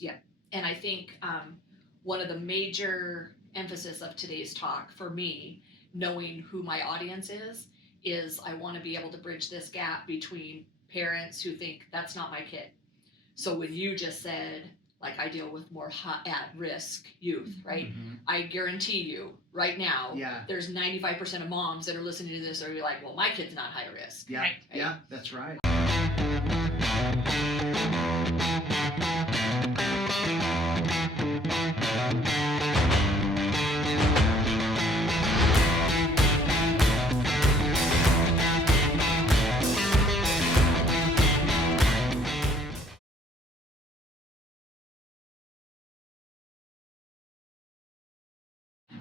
Yeah. And I think one of the major emphasis of today's talk for me, knowing who my audience is I want to be able to bridge this gap between parents who think that's not my kid. So when you just said, like, I deal with more at risk youth, right? Mm-hmm. I guarantee you right now, Yeah. there's 95% of moms that are listening to this are like, well, my kid's not high risk. Yeah. Right. Yeah, that's right.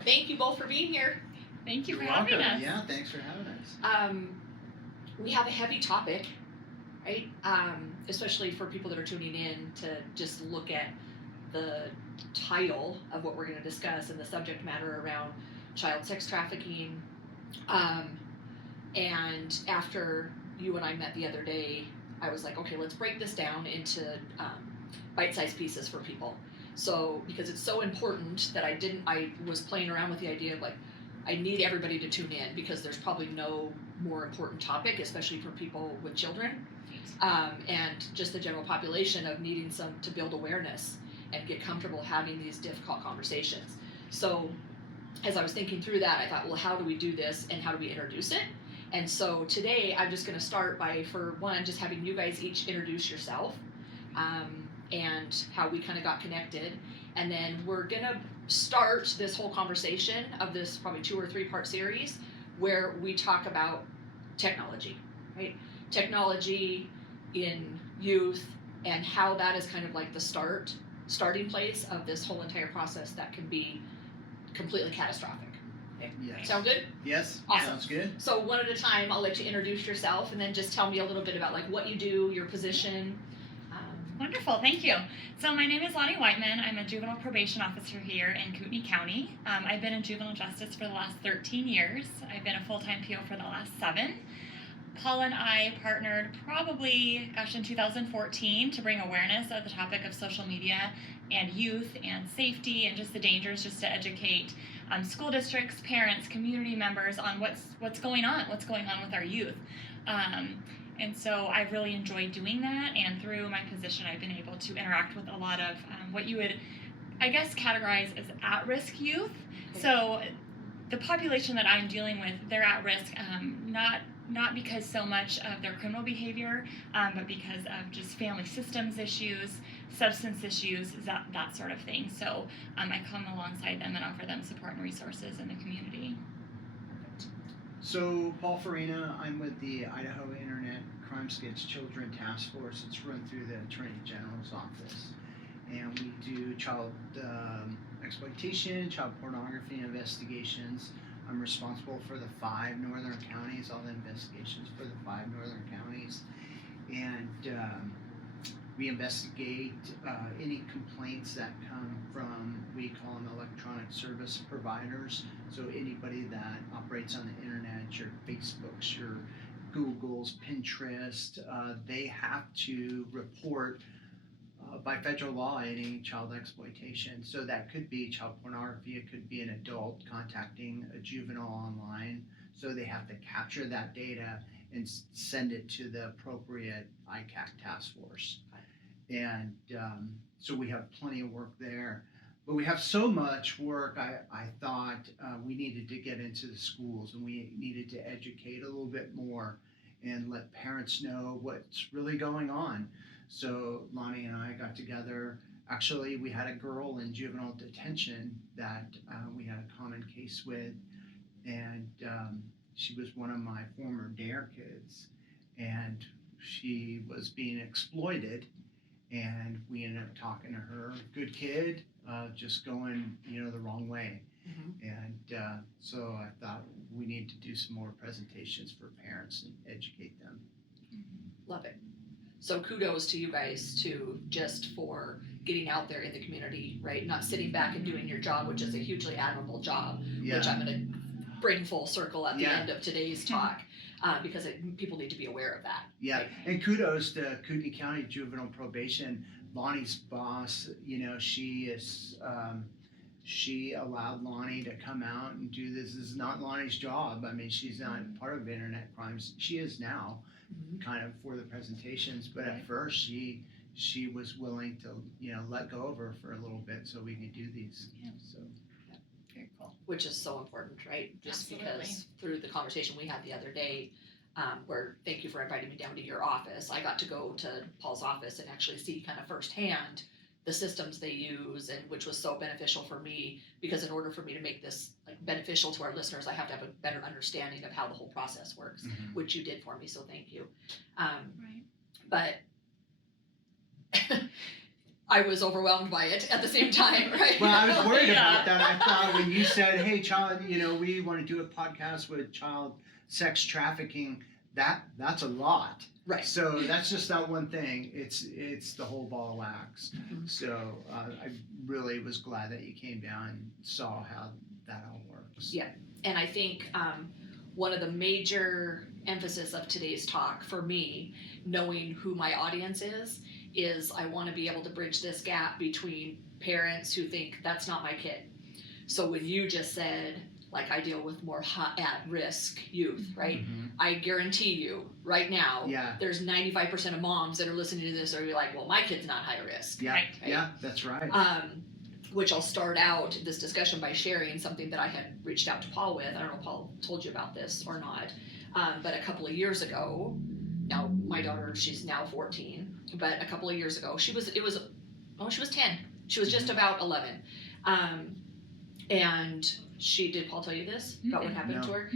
Thank you both for being here. Thank you You're for having welcome. us. Yeah, thanks for having us. We have a heavy topic, right? Especially for people that are tuning in to just look at the title of what we're going to discuss and the subject matter around child sex trafficking. And after you and I met the other day, I was like, okay, let's break this down into bite-sized pieces for people. So, because it's so important that I was playing around with the idea of like, I need everybody to tune in because there's probably no more important topic, especially for people with children, and just the general population of needing to build awareness and get comfortable having these difficult conversations. So as I was thinking through that, I thought, well, how do we do this and how do we introduce it? And so today I'm just going to start by, for one, just having you guys each introduce yourself and how we kind of got connected. And then we're going to start this whole conversation of this probably 2 or 3 part series where we talk about technology, right? Technology in youth and how that is kind of like the starting place of this whole entire process that can be completely catastrophic. Okay. Yes. Sound good? Yes. Awesome. Sounds good. So one at a time, I'll let you introduce yourself and then just tell me a little bit about like what you do, your position. Wonderful, thank you. So my name is Lonnie Whiteman. I'm a juvenile probation officer here in Kootenai County. I've been in juvenile justice for the last 13 years. I've been a full-time PO for the last 7. Paul and I partnered probably, in 2014 to bring awareness of the topic of social media and youth and safety and just the dangers, just to educate school districts, parents, community members on what's going on with our youth. And so I've really enjoyed doing that, and through my position I've been able to interact with a lot of what you would, I guess, categorize as at-risk youth. Okay. So the population that I'm dealing with, they're at risk, not because so much of their criminal behavior, but because of just family systems issues, substance issues, that sort of thing. So I come alongside them and offer them support and resources in the community. So, Paul Farina, I'm with the Idaho Internet Crimes Against Children Task Force. It's run through the Attorney General's office. And we do child exploitation, child pornography investigations. I'm responsible for the 5 northern counties, all the investigations for the 5 northern counties. And we investigate any complaints that come from, we call them electronic service providers. So anybody that operates on the internet, your Facebooks, your Googles, Pinterest, they have to report by federal law any child exploitation. So that could be child pornography, it could be an adult contacting a juvenile online. So they have to capture that data and send it to the appropriate ICAC task force. And so we have plenty of work there. But we have so much work, I thought we needed to get into the schools and we needed to educate a little bit more and let parents know what's really going on. So Lonnie and I got together. Actually, we had a girl in juvenile detention that we had a common case with, and she was one of my former DARE kids, and she was being exploited. And we ended up talking to her, good kid, just going, the wrong way. Mm-hmm. And so I thought we need to do some more presentations for parents and educate them. Love it. So kudos to you guys for getting out there in the community, right? Not sitting back and doing your job, which is a hugely admirable job, which I'm going to bring full circle at the end of today's talk. Because people need to be aware of that. Yeah, right? And kudos to Kootenai County Juvenile Probation. Lonnie's boss, she allowed Lonnie to come out and do this. This is not Lonnie's job. I mean, she's not part of internet crimes. She is now, kind of for the presentations, but at first she was willing to, let go of her for a little bit so we could do these. Yeah. So Very cool. Which is so important, right? Just Absolutely. because through the conversation we had the other day, where thank you for inviting me down to your office, I got to go to Paul's office and actually see kind of firsthand the systems they use, and which was so beneficial for me, because in order for me to make this beneficial to our listeners, I have to have a better understanding of how the whole process works, which you did for me, so thank you. Right. But I was overwhelmed by it at the same time, right? Well, I was worried about that. I thought when you said, "Hey, child, we want to do a podcast with child sex trafficking," that's a lot. Right. So that's just not one thing. It's the whole ball of wax. So I really was glad that you came down and saw how that all works. Yeah, and I think one of the major emphasis of today's talk for me, knowing who my audience is I want to be able to bridge this gap between parents who think that's not my kid. So when you just said, I deal with more at-risk youth, right? I guarantee you right now, there's 95% of moms that are listening to this are like, well, my kid's not high risk. Yeah, Right. yeah, that's right. Which I'll start out this discussion by sharing something that I had reached out to Paul with. I don't know if Paul told you about this or not, but a couple of years ago, now my daughter, she's now 14, but a couple of years ago, she was 10. She was just about 11. And did Paul tell you this about what happened to her?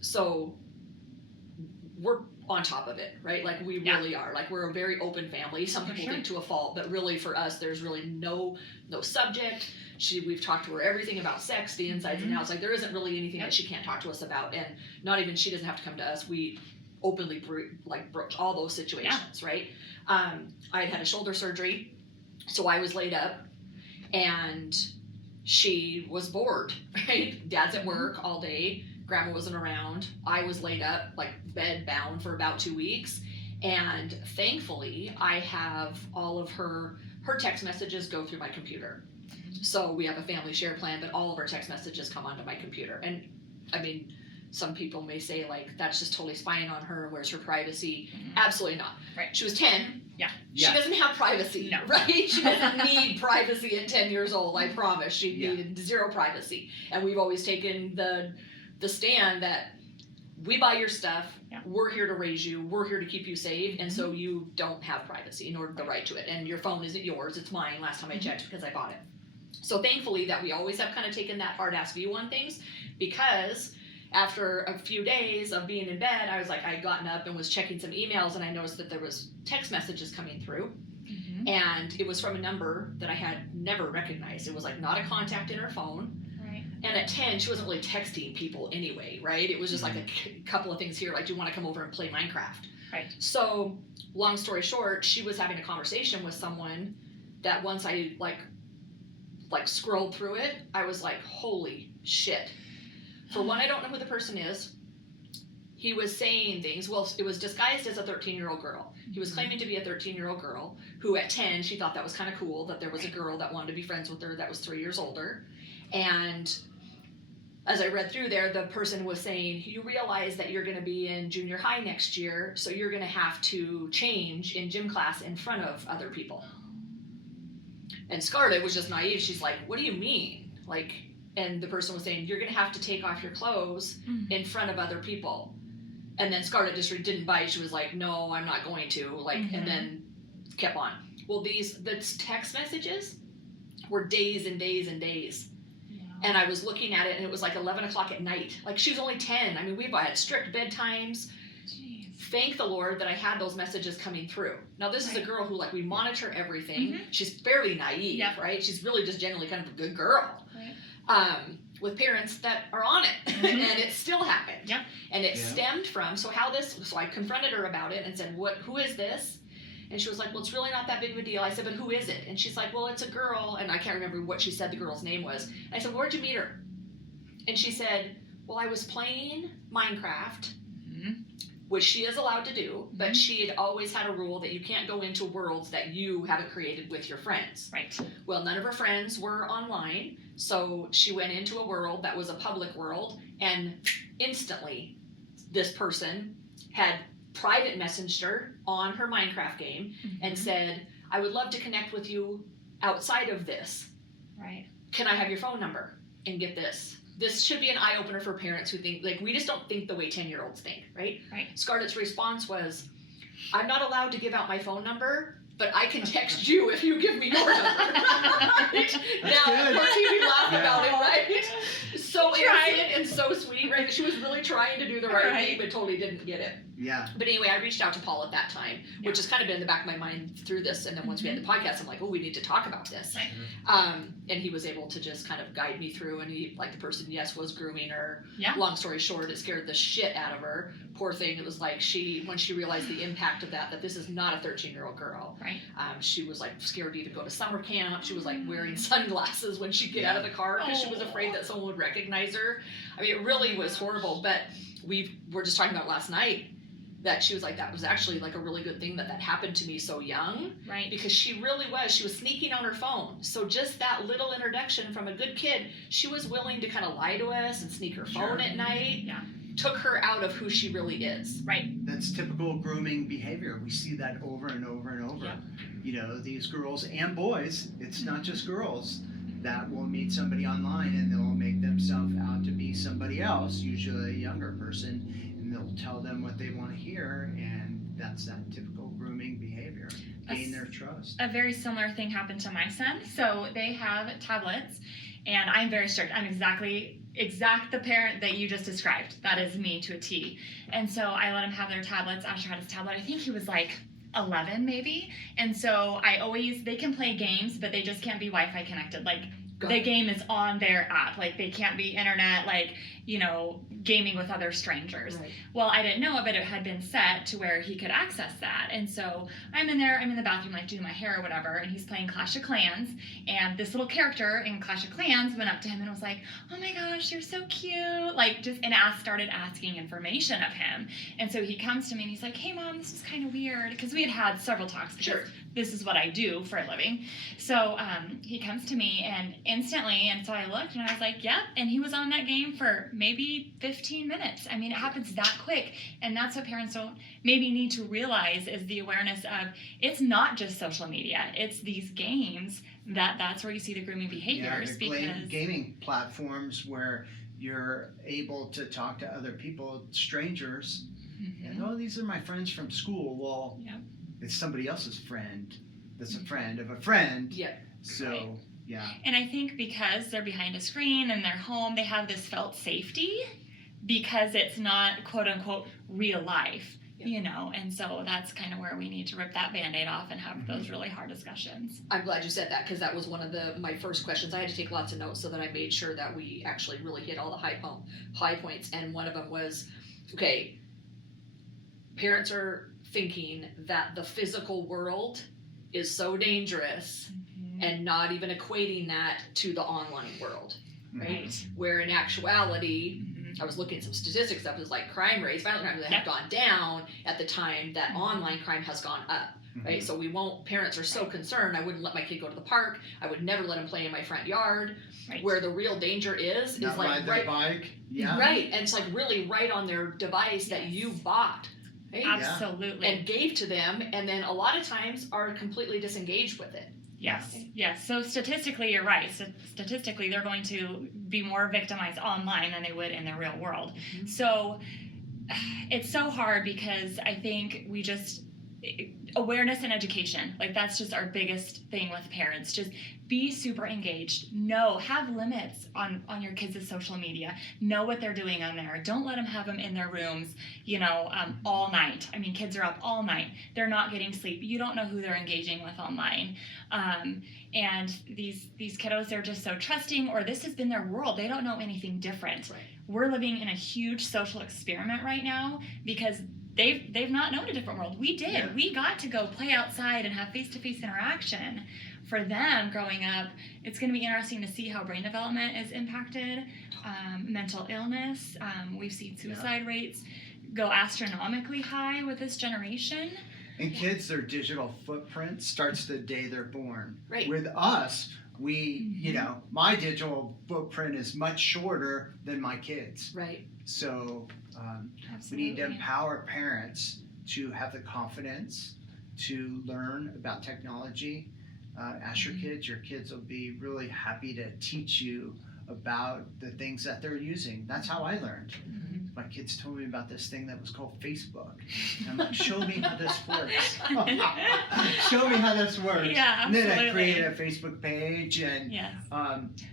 So we're on top of it, right? We really are. We're a very open family. Some people think to a fault, but really for us, there's really no subject. We've talked to her everything about sex, the insides and outs. There isn't really anything that she can't talk to us about, and not even she doesn't have to come to us. We openly broach all those situations, right? I had a shoulder surgery, so I was laid up, and she was bored, right? Dad's at work all day. Grandma wasn't around. I was laid up, bed bound for about 2 weeks. And thankfully, I have all of her text messages go through my computer. So we have a family share plan, but all of her text messages come onto my computer. And I mean, some people may say that's just totally spying on her. Where's her privacy? Absolutely not. Right. She was 10. Yeah. She doesn't have privacy, No. right? She doesn't need privacy at 10 years old. I promise. She needed zero privacy. And we've always taken the stand that we buy your stuff. Yeah. We're here to raise you. We're here to keep you safe. And so you don't have privacy nor the right to it. And your phone isn't yours. It's mine last time I checked because I bought it. So thankfully that we always have kind of taken that hard ass view on things, because after a few days of being in bed, I had gotten up and was checking some emails, and I noticed that there was text messages coming through, and it was from a number that I had never recognized. It was not a contact in her phone. Right. And at 10, she wasn't really texting people anyway, right? It was just a couple of things here, do you want to come over and play Minecraft? Right. So, long story short, she was having a conversation with someone that once I scrolled through it, I was like, holy shit. For one, I don't know who the person is. He was saying things, it was disguised as a 13-year-old girl. He was claiming to be a 13-year-old girl who at 10, she thought that was kind of cool, that there was a girl that wanted to be friends with her that was 3 years older. And as I read through there, the person was saying, you realize that you're going to be in junior high next year, so you're going to have to change in gym class in front of other people. And Scarlett was just naive. She's like, what do you mean? And the person was saying, you're going to have to take off your clothes in front of other people. And then Scarlett just didn't bite. She was like, no, I'm not going to. And then kept on. Well, the text messages were days and days and days. Yeah. And I was looking at it, and it was 11 o'clock at night. She was only 10. I mean, we've had strict bedtimes. Jeez. Thank the Lord that I had those messages coming through. Now, this is a girl who, we monitor everything. She's fairly naive, right? She's really just generally kind of a good girl. Right. With parents that are on it, and it still happened. Yeah. And it stemmed from, so I confronted her about it and said, who is this? And she was like, well, it's really not that big of a deal. I said, but who is it? And she's like, well, it's a girl, and I can't remember what she said the girl's name was. And I said, well, where'd you meet her? And she said, well, I was playing Minecraft which she is allowed to do, but she had always had a rule that you can't go into worlds that you haven't created with your friends. Right. Well, none of her friends were online, so she went into a world that was a public world, and instantly this person had private messaged her on her Minecraft game and said, I would love to connect with you outside of this. Right. Can I have your phone number? And get this. This should be an eye-opener for parents who think, like, we just don't think the way 10-year-olds think, right? Right. Scarlett's response was, I'm not allowed to give out my phone number, but I can text you if you give me your number. Right? Now, of course, we laugh about it, right? So innocent and so sweet, right? She was really trying to do the right thing, but totally didn't get it. Yeah. But anyway, I reached out to Paul at that time, which has kind of been in the back of my mind through this. And then once we had the podcast, I'm like, oh, we need to talk about this. Right. And he was able to just kind of guide me through. And he, like the person, yes, was grooming her. Yeah. Long story short, it scared the shit out of her. Poor thing. It was like when she realized the impact of that this is not a 13-year-old girl. Right. She was like scared to even go to summer camp. She was like wearing sunglasses when she'd get out of the car because she was afraid that someone would recognize her. I mean, it really was horrible. But we were just talking about last night that she was like, that was actually like a really good thing that happened to me so young. Right. Because she was sneaking on her phone. So just that little introduction from a good kid, she was willing to kind of lie to us and sneak her phone at night. Yeah. Took her out of who she really is. Right. That's typical grooming behavior. We see that over and over and over. Yep. You know, these girls and boys, it's not just girls, that will meet somebody online and they'll make themselves out to be somebody else, usually a younger person, and they'll tell them what they want to hear, and that's that typical grooming behavior. Gain their trust. A very similar thing happened to my son. So they have tablets, and I'm very strict. I'm the parent that you just described. That is me to a T. And so I let him have their tablets. Asher had his tablet. I think he was like 11 maybe. And so they can play games, but they just can't be Wi-Fi connected. Like the game is on their app. Like they can't be internet, like, you know, gaming with other strangers. Right. Well, I didn't know it, but it had been set to where he could access that. And so I'm in the bathroom, like doing my hair or whatever, and he's playing Clash of Clans. And this little character in Clash of Clans went up to him and was like, oh my gosh, you're so cute. Like started asking information of him. And so he comes to me and he's like, hey mom, this is kind of weird. Because we had several talks because this is what I do for a living. So he comes to me and instantly, and so I looked and I was like, yep. And he was on that game for maybe 15 minutes. I mean, it happens that quick. And that's what parents don't maybe need to realize is the awareness of it's not just social media. It's these games that's where you see the grooming behaviors. Yeah, the gaming platforms where you're able to talk to other people, strangers, and oh, these are my friends from school. Well, it's somebody else's friend that's a friend of a friend. Yeah. So, yeah. And I think because they're behind a screen and they're home, they have this felt safety because it's not quote unquote real life, you know, and so that's kind of where we need to rip that Band-Aid off and have those really hard discussions. I'm glad you said that because that was one of my first questions. I had to take lots of notes so that I made sure that we actually really hit all the high points. And one of them was, okay, parents are thinking that the physical world is so dangerous and not even equating that to the online world, right? Where in actuality, I was looking at some statistics that was like crime rates, violent crime, have gone down at the time that online crime has gone up, right? So parents are so concerned, I wouldn't let my kid go to the park, I would never let him play in my front yard, where the real danger is not like ride their bike. Yeah. Right, and it's like really right on their device that you bought. Right? Absolutely. And gave to them, and then a lot of times are completely disengaged with it. Yes. So statistically, you're right. Statistically, they're going to be more victimized online than they would in the real world. So it's so hard because I think awareness and education, like that's just our biggest thing with parents. Just be super engaged. Have limits on your kids' social media. Know what they're doing on there. Don't let them have them in their rooms, all night. I mean, kids are up all night. They're not getting sleep. You don't know who they're engaging with online. And these kiddos, they're just so trusting, or this has been their world. They don't know anything different. Right. We're living in a huge social experiment right now because they've not known a different world. We did. Yeah. We got to go play outside and have face-to-face interaction. For them growing up, it's going to be interesting to see how brain development is impacted, mental illness. We've seen suicide rates go astronomically high with this generation. And kids, their digital footprint starts the day they're born. Right. With us, you know, my digital footprint is much shorter than my kids. Right. So we Absolutely. need to empower parents to have the confidence to learn about technology. Ask your kids will be really happy to teach you about the things that they're using. That's how I learned. My kids told me about this thing that was called Facebook. And I'm like, show me how this works. Show me how this works. Yeah, and then I absolutely. created a Facebook page, and Yes.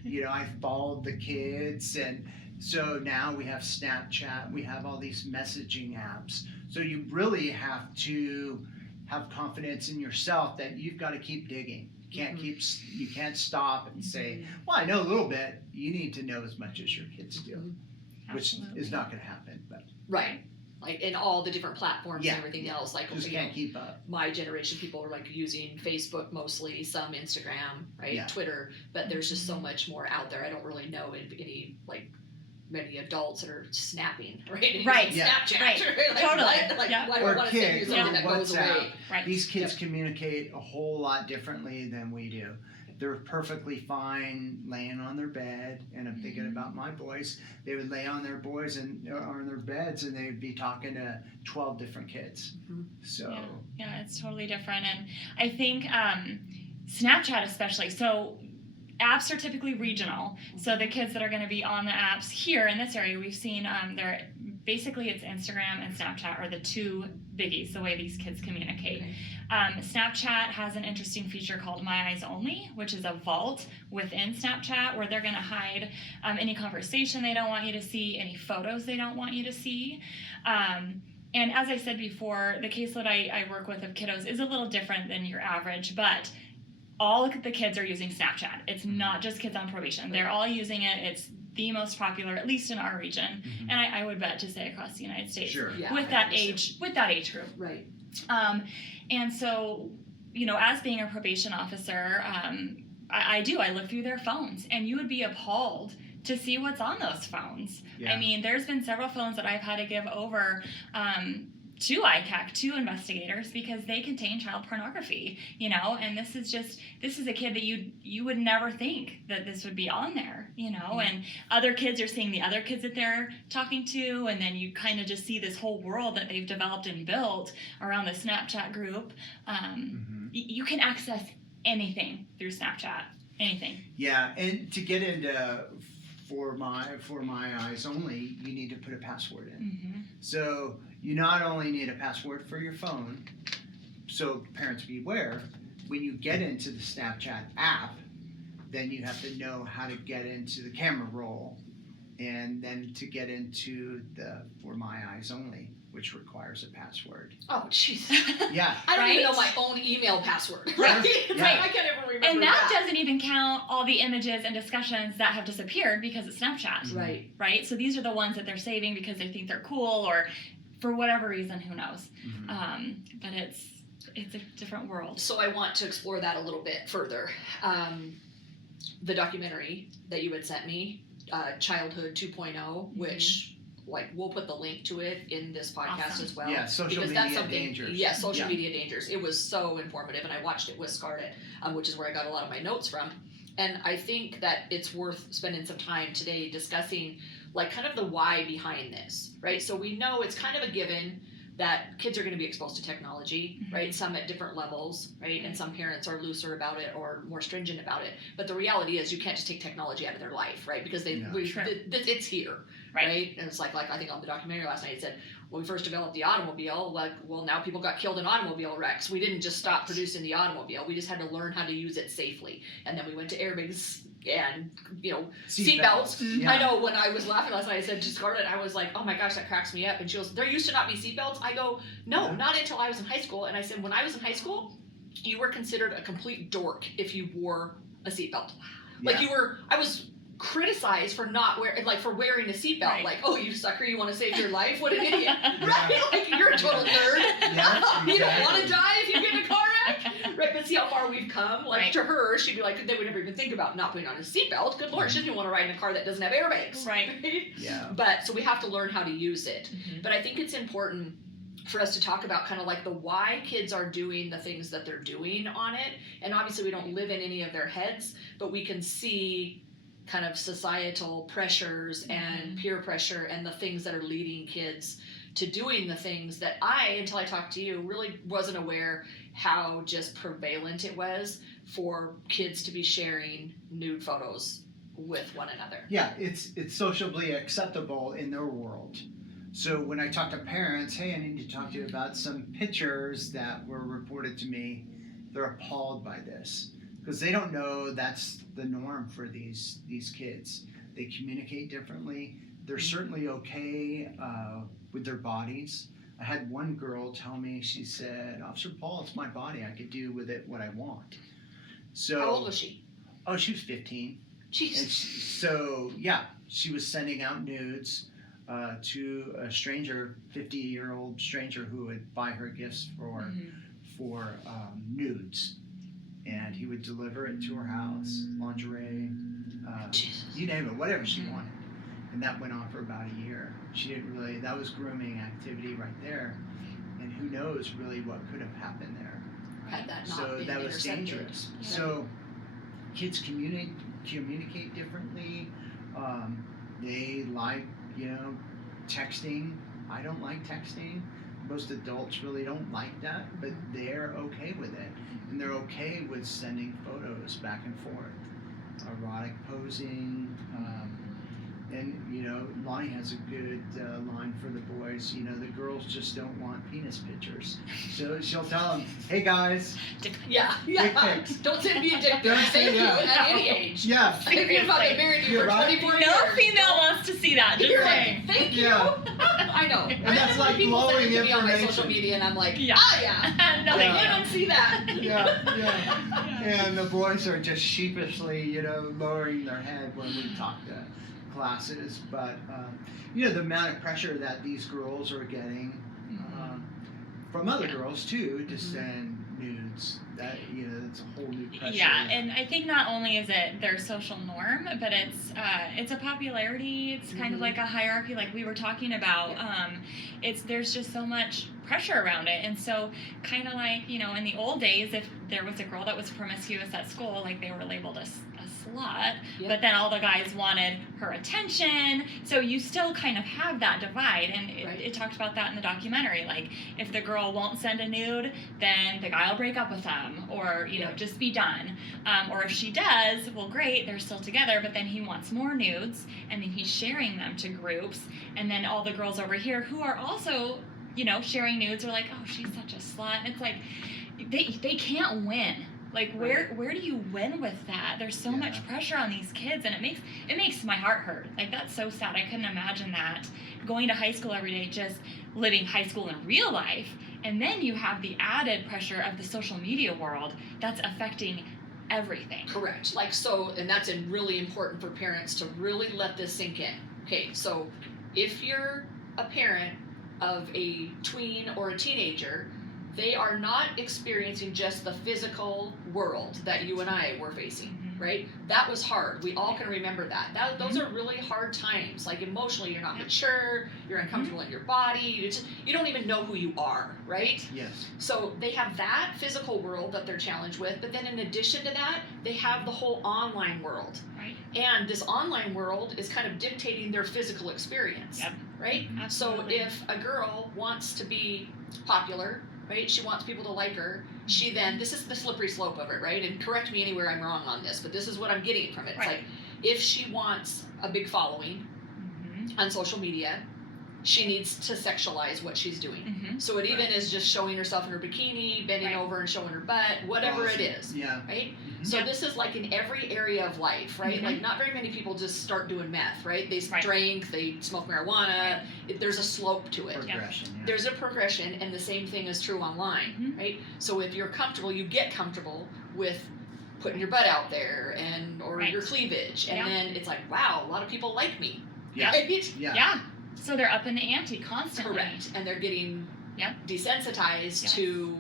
you know, I followed the kids, and so now we have Snapchat, we have all these messaging apps. So you really have to have confidence in yourself that you've got to keep digging. You can't stop and say, well, I know a little bit. You need to know as much as your kids do, which Absolutely. is not going to happen. But Right. Like in all the different platforms and everything else. Like, just you know, can't keep up. my generation, people are like using Facebook mostly, some Instagram, right? Yeah. Twitter, but there's just so much more out there. I don't really know any like many adults that are snapping, right? And Right. using Yeah. Snapchat, Right. Like, Totally. Like, Yeah. why Or want to say kids, something or that goes WhatsApp. away? Right. These kids communicate a whole lot differently than we do. They're perfectly fine laying on their bed, and I'm thinking about my boys. They would lay on their boys and on their beds, and they'd be talking to 12 different kids. So Yeah, it's totally different. And I think Snapchat especially, so apps are typically regional. So the kids that are going to be on the apps here in this area, we've seen basically it's Instagram and Snapchat are the two biggies, the way these kids communicate. Okay. Snapchat has an interesting feature called My Eyes Only, which is a vault within Snapchat where they're going to hide any conversation they don't want you to see, any photos they don't want you to see. And as I said before, the caseload I work with of kiddos is a little different than your average, but all of the kids are using Snapchat. It's not just kids on probation. They're all using it. It's the most popular, at least in our region, and I would bet to say across the United States. Sure. Yeah, with that age group. Right. And so, you know, as being a probation officer, I look through their phones, and you would be appalled to see what's on those phones. Yeah. I mean, there's been several phones that I've had to give over to ICAC, to investigators, because they contain child pornography, you know, and this is a kid that you would never think that this would be on there, you know, and other kids are seeing the other kids that they're talking to, and then you kind of just see this whole world that they've developed and built around the Snapchat group. You can access anything through Snapchat, anything. Yeah, and to get into for my eyes only, you need to put a password in. So you not only need a password for your phone, so parents beware, when you get into the Snapchat app, then you have to know how to get into the camera roll, and then to get into the For My Eyes Only, which requires a password. Oh, jeez. Yeah. I don't even Right? know my own email password. Right. It's Yeah. like, I can't even remember And that doesn't even count all the images and discussions that have disappeared because of Snapchat. Right. Right? So these are the ones that they're saving because they think they're cool, or for whatever reason, who knows. But it's a different world. So I want to explore that a little bit further. The documentary that you had sent me, Childhood 2.0, which like we'll put the link to it in this podcast Awesome. as well. Yeah, social because media that's something, dangers. Yeah, social media dangers. It was so informative, and I watched it with Scarlett, which is where I got a lot of my notes from. And I think that it's worth spending some time today discussing like kind of the why behind this, right? So we know it's kind of a given that kids are going to be exposed to technology, right? Some at different levels, right? And some parents are looser about it or more stringent about it. But the reality is you can't just take technology out of their life, right? Because it's here, right? And it's like I think on the documentary last night it said, when we first developed the automobile, well now people got killed in automobile wrecks. We didn't just stop producing the automobile. We just had to learn how to use it safely. And then we went to airbags and, you know, seatbelts. Yeah. I know when I was laughing last night, I said to Scarlett, I was like, oh my gosh, that cracks me up. And she goes, there used to not be seatbelts? I go, no, not until I was in high school. And I said, when I was in high school, you were considered a complete dork if you wore a seatbelt. Like I was criticized for for wearing a seatbelt. Right. Like, oh, you sucker, you want to save your life? What an idiot. Right? Like, you're a total nerd. Yeah, You don't want exactly. to die if you get in a car wreck. Right, but see how far we've come. Like Right. to her, she'd be like, they would never even think about not putting on a seatbelt. Good Lord, she doesn't even want to ride in a car that doesn't have airbags. Right. Yeah. But so we have to learn how to use it. Mhm. But I think it's important for us to talk about kind of like the why kids are doing the things that they're doing on it. And obviously we don't live in any of their heads, but we can see kind of societal pressures and peer pressure and the things that are leading kids to doing the things that until I talked to you, really wasn't aware how just prevalent it was for kids to be sharing nude photos with one another. Yeah, it's sociably acceptable in their world. So when I talk to parents, hey, I need to talk to you about some pictures that were reported to me, they're appalled by this because they don't know that's the norm for these kids. They communicate differently. They're certainly okay with their bodies. I had one girl tell me, she said, Officer Paul, it's my body. I could do with it what I want. So, How old was she? Oh, she was 15. Jeez. And so, yeah, she was sending out nudes to a stranger, 50-year-old stranger who would buy her gifts for nudes. And he would deliver it to her house, lingerie, you name it, whatever she wanted. And that went on for about a year. She didn't really, that was grooming activity right there. And who knows really what could have happened there. Had that not So been that was intercepted. dangerous. Yeah. So kids communicate differently. They like, texting. I don't like texting. Most adults really don't like that, but they're okay with it. And they're okay with sending photos back and forth. Erotic posing. And, Lonnie has a good line for the boys. The girls just don't want penis pictures. So she'll tell them, hey guys. Yeah. Dick pics. Don't send me a dick pic. Don't say Thank you that. at any age. Yeah. Thank you about married you You're for right. 24 No years. female wants to see that. Just You're saying. like, thank you. Yeah. I know. And that's like people send it glowing to me on my social information. media, and I'm like, Yeah. yeah. No, I thank didn't see that. Yeah. And the boys are just sheepishly, lowering their head when we talk to classes. But, the amount of pressure that these girls are getting from other girls, too, to send nudes, that, it's a whole new pressure. Yeah, and I think not only is it their social norm, but it's a popularity. It's kind of like a hierarchy, like we were talking about. There's just so much pressure around it, and so kind of like in the old days, if there was a girl that was promiscuous at school, like they were labeled a slut, but then all the guys wanted her attention. So you still kind of have that divide, and it talked about that in the documentary. Like if the girl won't send a nude, then the guy will break up with them, or just be done. Or if she does, well, great, they're still together, but then he wants more nudes, and then he's sharing them to groups, and then all the girls over here who are also sharing nudes are like, oh, she's such a slut. And it's like they can't win. Like where do you win with that? There's so much pressure on these kids, and it makes my heart hurt. Like that's so sad. I couldn't imagine that, going to high school every day, just living high school in real life, and then you have the added pressure of the social media world that's affecting everything. Correct. Like so, and that's really important for parents to really let this sink in. Okay, so if you're a parent of a tween or a teenager, they are not experiencing just the physical world that you and I were facing, right? That was hard. We all can remember that. Those are really hard times. Like emotionally, you're not mature, you're uncomfortable in your body, you don't even know who you are, right? Yes. So they have that physical world that they're challenged with, but then in addition to that, they have the whole online world. Right. And this online world is kind of dictating their physical experience, right? Absolutely. So if a girl wants to be popular, right? She wants people to like her. She then, this is the slippery slope of it, right? And correct me anywhere I'm wrong on this, but this is what I'm getting from it. It's like, if she wants a big following on social media, she needs to sexualize what she's doing. So it even is just showing herself in her bikini, bending over and showing her butt, whatever it is, right? So this is like in every area of life, right? Like not very many people just start doing meth, right? They drink, they smoke marijuana. There's a slope to it. Progression, There's a progression, and the same thing is true online, right? So if you're comfortable, you get comfortable with putting your butt out there or your cleavage, and then it's like, wow, a lot of people like me. Yeah. So they're up in the ante constantly. Correct. And they're getting desensitized to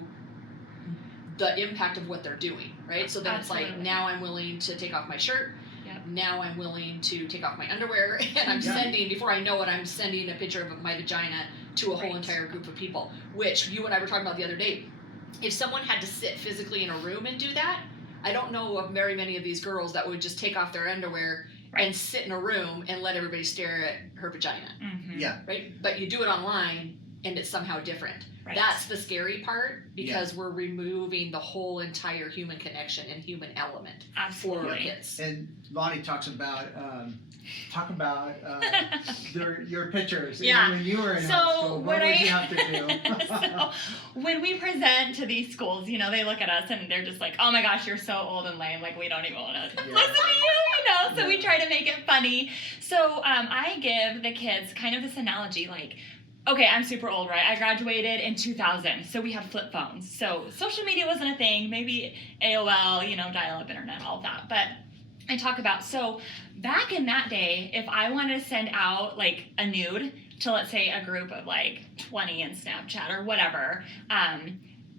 the impact of what they're doing, right? So then it's like, Absolutely. now I'm willing to take off my shirt. Yep. Now I'm willing to take off my underwear, and I'm sending, before I know it, I'm sending a picture of my vagina to a whole entire group of people, which you and I were talking about the other day. If someone had to sit physically in a room and do that, I don't know of very many of these girls that would just take off their underwear and sit in a room and let everybody stare at her vagina. Mm-hmm. Yeah. Right? But you do it online and it's somehow different. Right. That's the scary part, because we're removing the whole entire human connection and human element for Absolutely. kids. And Lonnie talks about your pictures. Yeah. When you were in So high school, what when would you have to do? So when we present to these schools, you know, they look at us and they're just like, "Oh my gosh, you're so old and lame. Like, we don't even want to listen to you," you know. So we try to make it funny. So I give the kids kind of this analogy, like, okay, I'm super old, right? I graduated in 2000, so we had flip phones. So social media wasn't a thing, maybe AOL, you know, dial-up internet, all of that. But I talk about, so back in that day, if I wanted to send out like a nude to, let's say, a group of like 20 in Snapchat or whatever,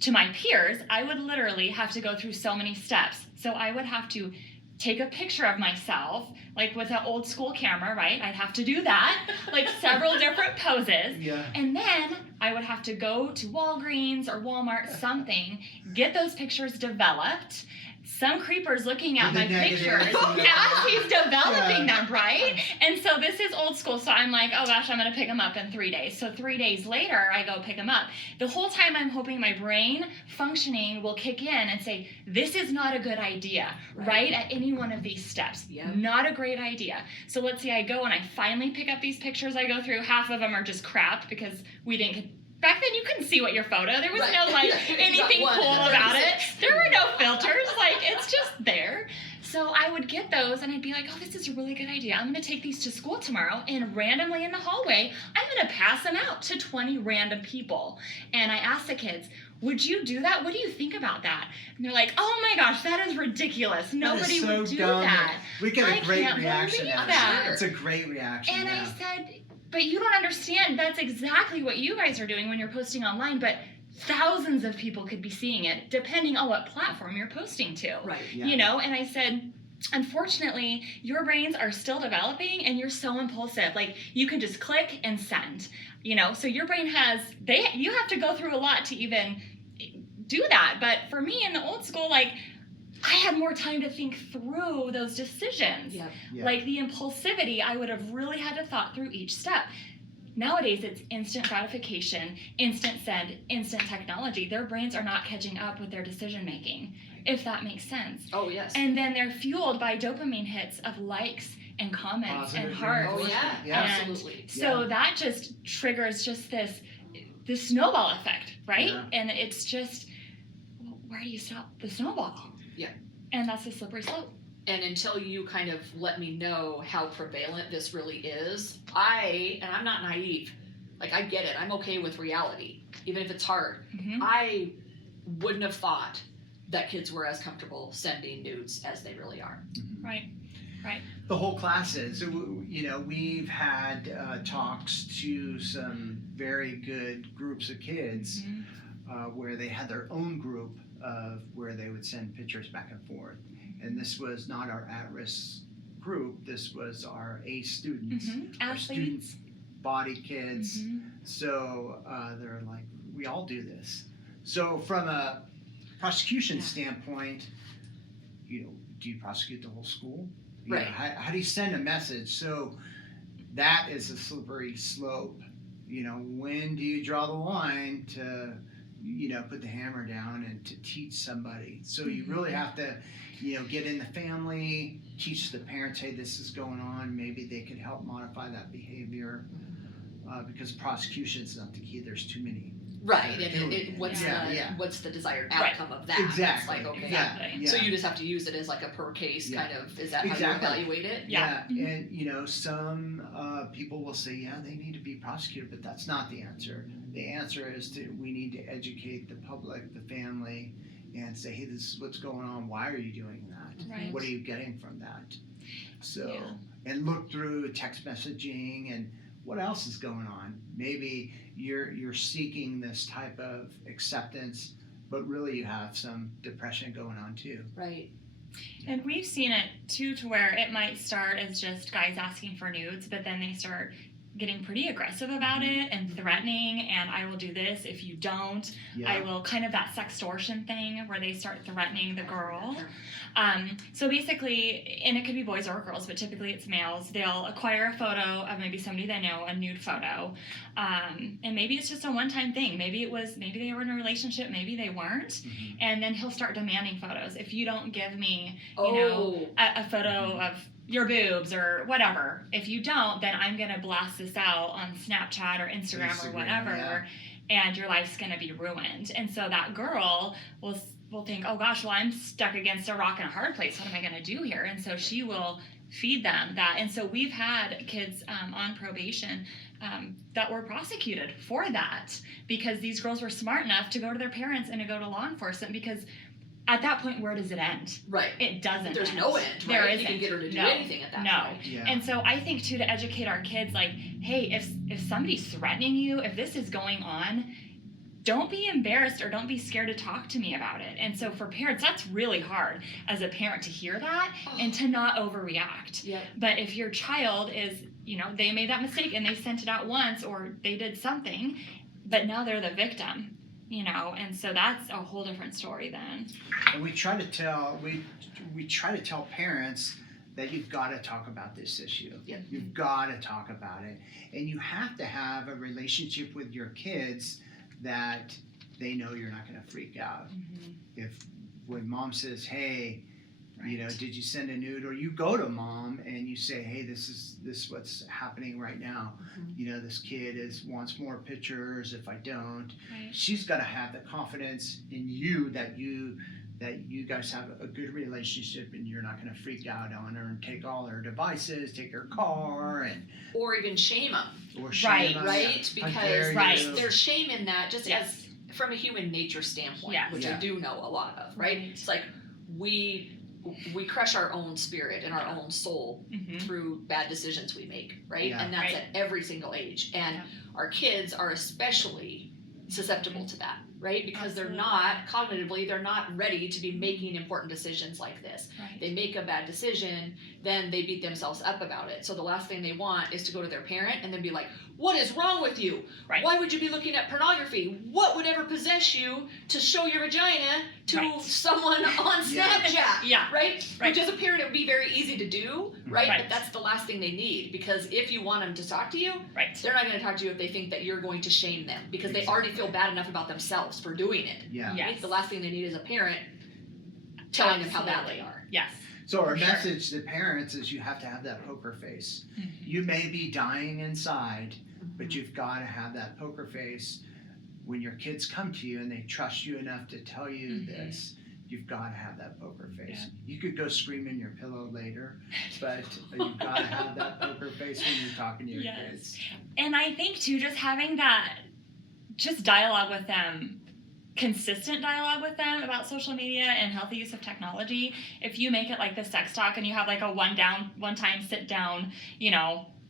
to my peers, I would literally have to go through so many steps. So I would have to take a picture of myself, like with an old school camera, right? I'd have to do that, like several different poses. Yeah. And then I would have to go to Walgreens or Walmart, something, get those pictures developed. Some creeper's looking at my pictures as he's developing them, right? And so this is old school. So I'm like, oh gosh, I'm going to pick them up in 3 days. So 3 days later, I go pick them up. The whole time I'm hoping my brain functioning will kick in and say, this is not a good idea, right? At any one of these steps. Yep. Not a great idea. So let's say I go and I finally pick up these pictures I go through. Half of them are just crap because we didn't get... Back then, you couldn't see what your photo. There was no like anything cool about it. There were no filters. Like, it's just there. So I would get those and I'd be like, oh, this is a really good idea. I'm going to take these to school tomorrow, and randomly in the hallway, I'm going to pass them out to 20 random people. And I asked the kids, would you do that? What do you think about that? And they're like, oh my gosh, that is ridiculous. Nobody would do that. We get a great reaction believe out of that. it. It's a great reaction. And I said, but you don't understand. That's exactly what you guys are doing when you're posting online, but thousands of people could be seeing it depending on what platform you're posting to. Right. Yeah. You know, and I said, unfortunately, your brains are still developing and you're so impulsive. Like, you can just click and send, you know, so your brain you have to go through a lot to even do that. But for me in the old school, like, I had more time to think through those decisions. Yeah. Like the impulsivity, I would have really had to thought through each step. Nowadays, it's instant gratification, instant send, instant technology. Their brains are not catching up with their decision making, if that makes sense. Oh, yes. And then they're fueled by dopamine hits of likes and comments and hearts. Oh, yeah. And Absolutely. so that just triggers just this snowball effect, right? Yeah. And it's just, well, where do you stop the snowball? Yeah. And that's a slippery slope. And until you kind of let me know how prevalent this really is, I'm not naive. Like, I get it. I'm okay with reality, even if it's hard. Mm-hmm. I wouldn't have thought that kids were as comfortable sending nudes as they really are. Right. The whole class is. You know, we've had talks to some very good groups of kids where they had their own group of where they would send pictures back and forth. And this was not our at-risk group. This was our A students, our student body kids. So they're like, we all do this. So from a prosecution standpoint, you know, do you prosecute the whole school? You know, how do you send a message? So that is a slippery slope. You know, when do you draw the line to, you know, put the hammer down and to teach somebody? So you really have to, you know, get in the family, teach the parents, hey, this is going on. Maybe they could help modify that behavior because prosecution is not the key. There's too many. Right. And what's the desired outcome of that? Exactly. It's like, okay. Exactly. So you just have to use it as like a per case kind of, is that how you evaluate it? Yeah. And, you know, some people will say, yeah, they need to be prosecuted, but that's not the answer. The answer is we need to educate the public, the family, and say, hey, this is what's going on. Why are you doing that? Right. What are you getting from that? So, and look through text messaging and what else is going on. Maybe you're seeking this type of acceptance but really you have some depression going on too. Right. And we've seen it too, to where it might start as just guys asking for nudes, but then they start getting pretty aggressive about it and threatening, and I will do this if you don't. Yeah. I will, kind of that sextortion thing where they start threatening the girl. So basically, and it could be boys or girls, but typically it's males, they'll acquire a photo of maybe somebody they know, a nude photo, and maybe it's just a one-time thing. Maybe they were in a relationship, maybe they weren't, and then he'll start demanding photos. If you don't give me, a photo of your boobs or whatever, if you don't, then I'm gonna blast this out on Snapchat or Instagram or whatever, and your life's gonna be ruined. And so that girl will think, oh gosh, well, I'm stuck against a rock and a hard place. What am I gonna do here? And so she will feed them that. And so we've had kids on probation that were prosecuted for that, because these girls were smart enough to go to their parents and to go to law enforcement, because at that point, where does it end? Right. It doesn't. There's end. no end. There right? isn't. You can get her to do anything at that point. Yeah. And so I think too, to educate our kids, like, hey, if somebody's threatening you, if this is going on, don't be embarrassed or don't be scared to talk to me about it. And so for parents, that's really hard as a parent to hear that and to not overreact. Yep. But if your child is, they made that mistake and they sent it out once, or they did something, but now they're the victim. And so that's a whole different story then. And we try to tell parents that you've got to talk about this issue. Yep. You've got to talk about it, and you have to have a relationship with your kids that they know you're not going to freak out. If when mom says, "Hey, did you send a nude?" or you go to mom and you say, "Hey, this is what's happening right now. This kid wants more pictures. If I don't," she's got to have the confidence in you that you guys have a good relationship and you're not going to freak out on her and take all her devices, take her car, or even shame them. Or shame them. Right? How Because dare you. there's shame in that, just as from a human nature standpoint, which I do know a lot of. Right? It's like we crush our own spirit and our own soul through bad decisions we make, right? And that's at every single age. And our kids are especially susceptible to that, right? Because they're not ready to be making important decisions like this. They make a bad decision, then they beat themselves up about it. So the last thing they want is to go to their parent and then be like, what is wrong with you? Why would you be looking at pornography? What would ever possess you to show your vagina to someone on Snapchat? Right? Which as a parent, it would be very easy to do, right? But that's the last thing they need, because if you want them to talk to you, they're not going to talk to you if they think that you're going to shame them, because they already feel bad enough about themselves for doing it. Right? The last thing they need is a parent telling them how bad they are. So our message to parents is you have to have that poker face. You may be dying inside, but you've got to have that poker face when your kids come to you and they trust you enough to tell you this. You've got to have that poker face. You could go scream in your pillow later, but you've got to have that poker face when you're talking to your kids. And I think too, just having that, just dialogue with them, consistent dialogue with them about social media and healthy use of technology. If you make it like the sex talk and you have like a one time sit down,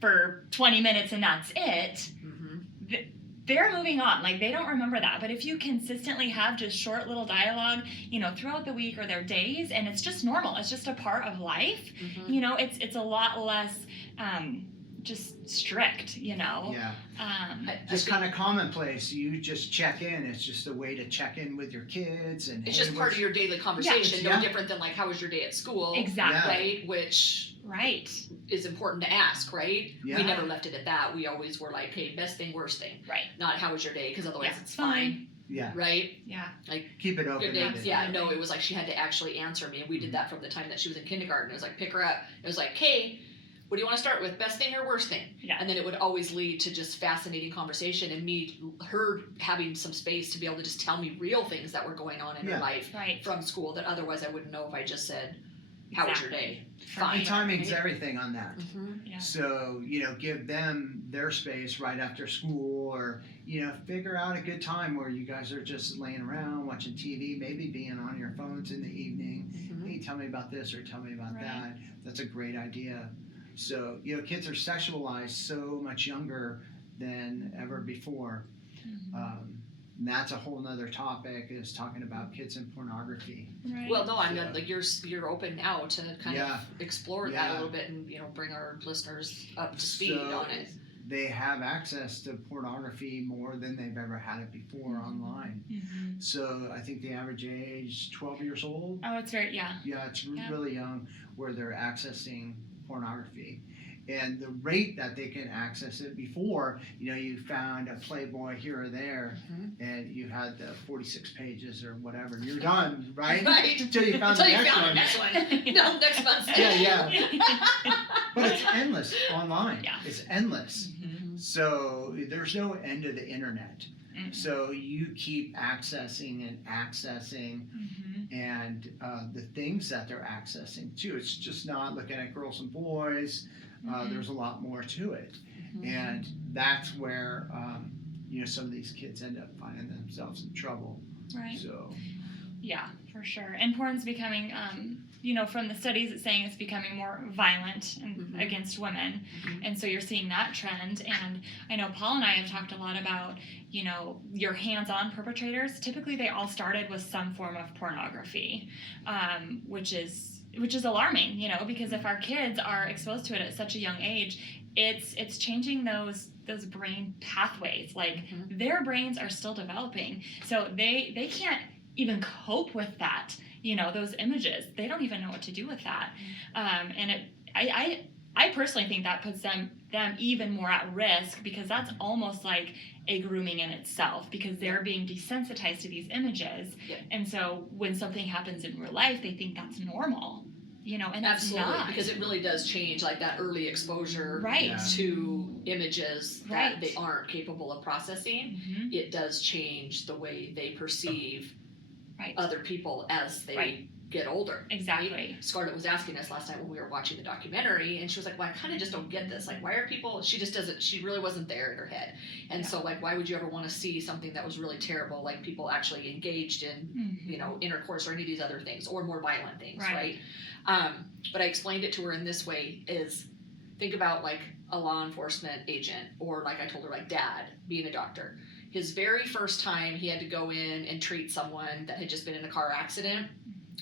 for 20 minutes and that's it, they're moving on. Like, they don't remember that. But if you consistently have just short little dialogue, throughout the week or their days, and it's just normal, it's just a part of life, it's a lot less just strict, just kind of commonplace. You just check in. It's just a way to check in with your kids, and it's just part of your daily conversation. No different than like, how was your day at school? Right? Which is important to ask, right? We never left it at that. We always were like, hey, best thing, worst thing. Not how was your day, because otherwise it's fine. Right? Like, keep it open. Good day. No, it was like she had to actually answer me, and we did that from the time that she was in kindergarten. It was like, pick her up. It was like, hey, what do you want to start with? Best thing or worst thing? And then it would always lead to just fascinating conversation and her having some space to be able to just tell me real things that were going on in her life from school that otherwise I wouldn't know if I just said, how was your day? Fine. And timing's everything on that. So, give them their space right after school, or, figure out a good time where you guys are just laying around watching TV, maybe being on your phones in the evening. Hey, tell me about this or tell me about that. That's a great idea. So, kids are sexualized so much younger than ever before. And that's a whole nother topic, is talking about kids and pornography. Right. Well, no, I'm not, like you're open now to kind Yeah. of explore that Yeah. a little bit and bring our listeners up to speed So on it. they have access to pornography more than they've ever had it before online. Mhm. So I think the average age 12 years old. Oh, it's very, yeah. Yeah, it's Yeah. really young where they're accessing pornography. And the rate that they can access it, before, you found a Playboy here or there, Mhm. and you had the 46 pages or whatever, and you're done, right? Right. Until you found Until the you next found one. the next one. No, next month's Yeah. But it's endless online. Yeah. It's endless. Mhm. So there's no end to the internet. Mhm. So you keep accessing and accessing, Mhm. and the things that they're accessing too. It's just not looking at girls and boys. Mhm. There's a lot more to it, Mhm. and that's where some of these kids end up finding themselves in trouble. Right. So Yeah, for sure. And porn's becoming, from the studies, it's saying it's becoming more violent Mhm. against women. Mhm. And so you're seeing that trend. And I know Paul and I have talked a lot about, your hands-on perpetrators. Typically, they all started with some form of pornography, which is alarming, because if our kids are exposed to it at such a young age, it's changing those brain pathways. Like Mhm. their brains are still developing, so they can't even cope with that. Those images, they don't even know what to do with that. And I personally think that puts them even more at risk, because that's almost like a grooming in itself, because they're being desensitized to these images. Yeah. And so when something happens in real life, they think that's normal, and it's Absolutely, not. because it really does change, like that early exposure Right. Yeah. to images that Right. they aren't capable of processing. Mhm. It does change the way they perceive Right. other people as they Right. get older. Exactly. Scarlett was asking us last night when we were watching the documentary, and she was like, well, I kind of just don't get this. Like, why are people, she really wasn't there in her head. And Yeah. so, like, why would you ever want to see something that was really terrible, like people actually engaged in, Mhm. intercourse or any of these other things, or more violent things, Right. right? But I explained it to her in this way, is think about like a law enforcement agent, or like I told her, like Dad being a doctor. His very first time he had to go in and treat someone that had just been in a car accident,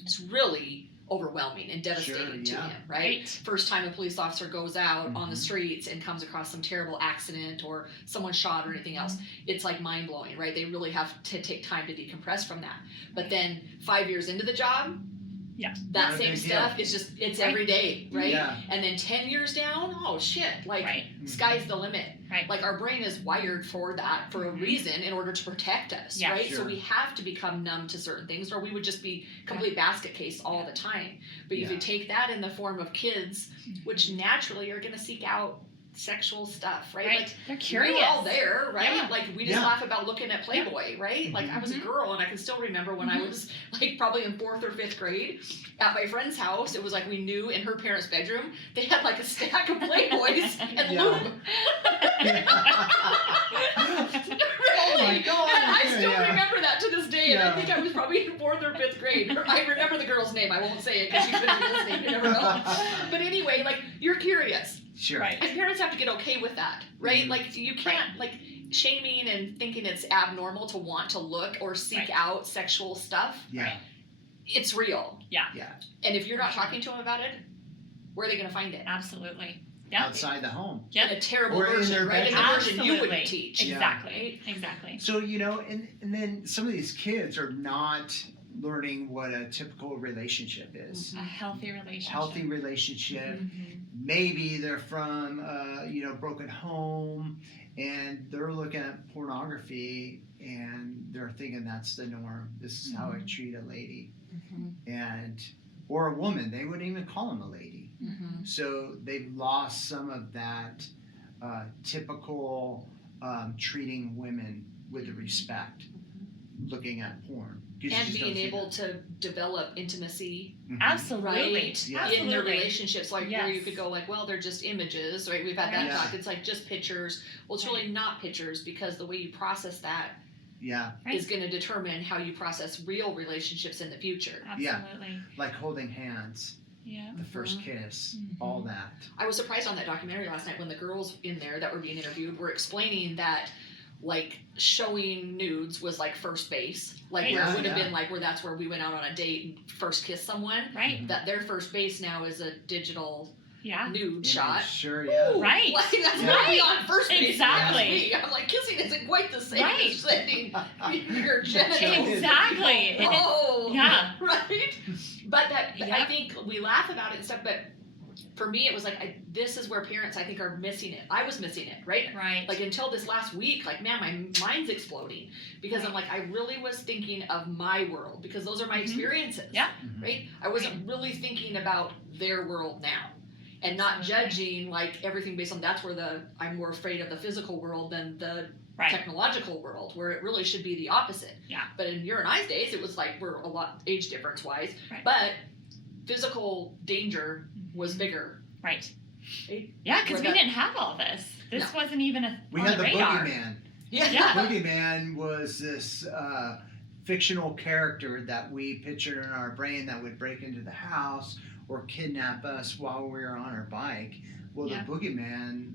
it's really overwhelming and devastating to yeah. him, right? Right. First time a police officer goes out on the Mhm. streets and comes across some terrible accident or someone shot or anything else, it's like mind-blowing, right? They really have to take time to decompress from that. But then 5 years into the job, Yeah. that Not a same big stuff deal. is it's Right. every day, right? Yeah. And then 10 years down, oh shit, like Right. sky's the limit. Right. Like our brain is wired for that for a Mhm. reason, in order to protect us, Yeah. right? So Sure. we have to become numb to certain things, or we would just be complete basket case all the time. But if you Yeah. take that in the form of kids, which naturally are going to seek out sexual stuff, right? Right. Like They're curious. we're all there, right? Yeah. Like we just Yeah. laugh about looking at Playboy, right? Like I was a Mhm. girl, and I can still remember when I was like probably in 4th or 5th grade at my friend's house. It was like we knew in her parents' bedroom they had like a stack of Playboys and Yeah. lube. Oh my God. And I still Yeah. remember that to this day, and Yeah. I think I was probably in 4th or 5th grade. I remember the girl's name. I won't say it because she's been listening. You never know. But anyway, like you're curious. Sure. Right. And parents have to get okay with that, right? Mhm. Like you can't like shaming and thinking it's abnormal to want to look or seek Right. out sexual stuff. Yeah. It's real. Yeah. And if you're not Sure. talking to them about it, where are they going to find it? Absolutely. Yeah. Outside the home. Yep. In a terrible Or in version, their right? In the bedroom. version you Absolutely. wouldn't teach. Yeah. Exactly. Exactly. So, and then some of these kids are not learning what a typical relationship is. A healthy relationship. Healthy relationship. Mhm. Maybe they're from broken home, and they're looking at pornography, and they're thinking that's the norm. This is how I treat a lady, and or a woman. They wouldn't even call them a lady. Mhm. So they've lost some of that typical treating women with respect, looking at porn. 'Cause you And just don't being see able that. to develop intimacy, Mhm. Absolutely. right? Yeah. In their Absolutely. relationships, like where you Yes. could go like, well, they're just images, right? We've had that Yeah. talk. It's like just pictures. Well, it's really not pictures, because the way you process that Yeah, Right. is going to determine how you process real relationships in the future. Absolutely. like holding hands, Yeah. the first kiss, Mhm. all that. I was surprised on that documentary last night when the girls in there that were being interviewed were explaining that like showing nudes was like first base, like Right. where Yeah, it would have yeah. been like where that's where we went out on a date and first kissed someone. Right. That their first base now is a digital Yeah. nude Image, shot. Sure, yeah. Ooh, Right. Like that's Yeah. not beyond first base. Exactly. if you ask me. I'm like kissing isn't quite the same Right. as sending your genitals. Exactly. And it's- Oh, yeah. Right. But that I Yep. think we laugh about it and stuff, but for me it was like this is where parents I think are missing it. I was missing it, right? Right. Like until this last week, like man, my mind's exploding because I'm like I really was thinking of my world because those are my Mhm. experiences. Yeah. Right? I wasn't really thinking about their world now. And not Absolutely. judging like everything based on that's where I'm more afraid of the physical world than the Right. technological world where it really should be the opposite. Yeah. But in your and I's days it was like we're a lot age difference wise. Right. But physical danger was bigger. Right. Right? Yeah, because Where we that- didn't have all this. This No. wasn't even We on had the the radar. boogeyman. Yeah. Boogeyman was this fictional character that we pictured in our brain that would break into the house or kidnap us while we were on our bike. Well, Yeah. the boogeyman,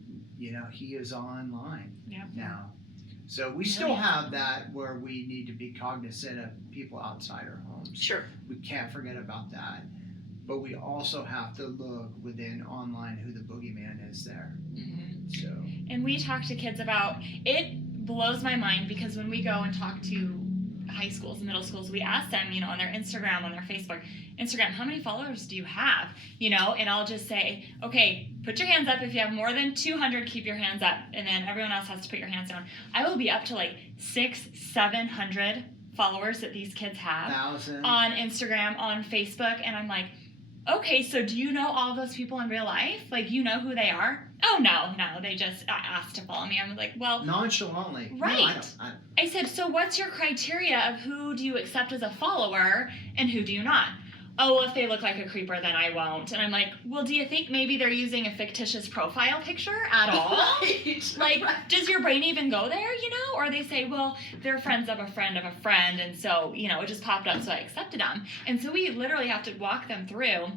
he is online Yeah. now. So we still have that where we need to be cognizant of people outside our homes. Sure. We can't forget about that. But we also have to look within online who the boogeyman is there. Mm-hmm. So And we talk to kids about it. Blows my mind because when we go and talk to high schools and middle schools, we ask them, on their Instagram, on their Facebook, Instagram, how many followers do you have? And I'll just say, okay, put your hands up. If you have more than 200, keep your hands up. And then everyone else has to put your hands down. I will be up to like 600-700 followers that these kids have 1,000. on Instagram, on Facebook. And I'm like, okay, so do you know all those people in real life? Like, you know who they are? Oh, no, they just asked to follow me. I'm like, well, Nonchalantly. No, Right. I don't. I said, so what's your criteria of who do you accept as a follower and who do you not? Oh, well, if they look like a creeper, then I won't. And I'm like, well, do you think maybe they're using a fictitious profile picture at all? Right. Like, does your brain even go there, Or they say, well, they're friends of a friend of a friend, and so, it just popped up, so I accepted them. And so we literally have to walk them through,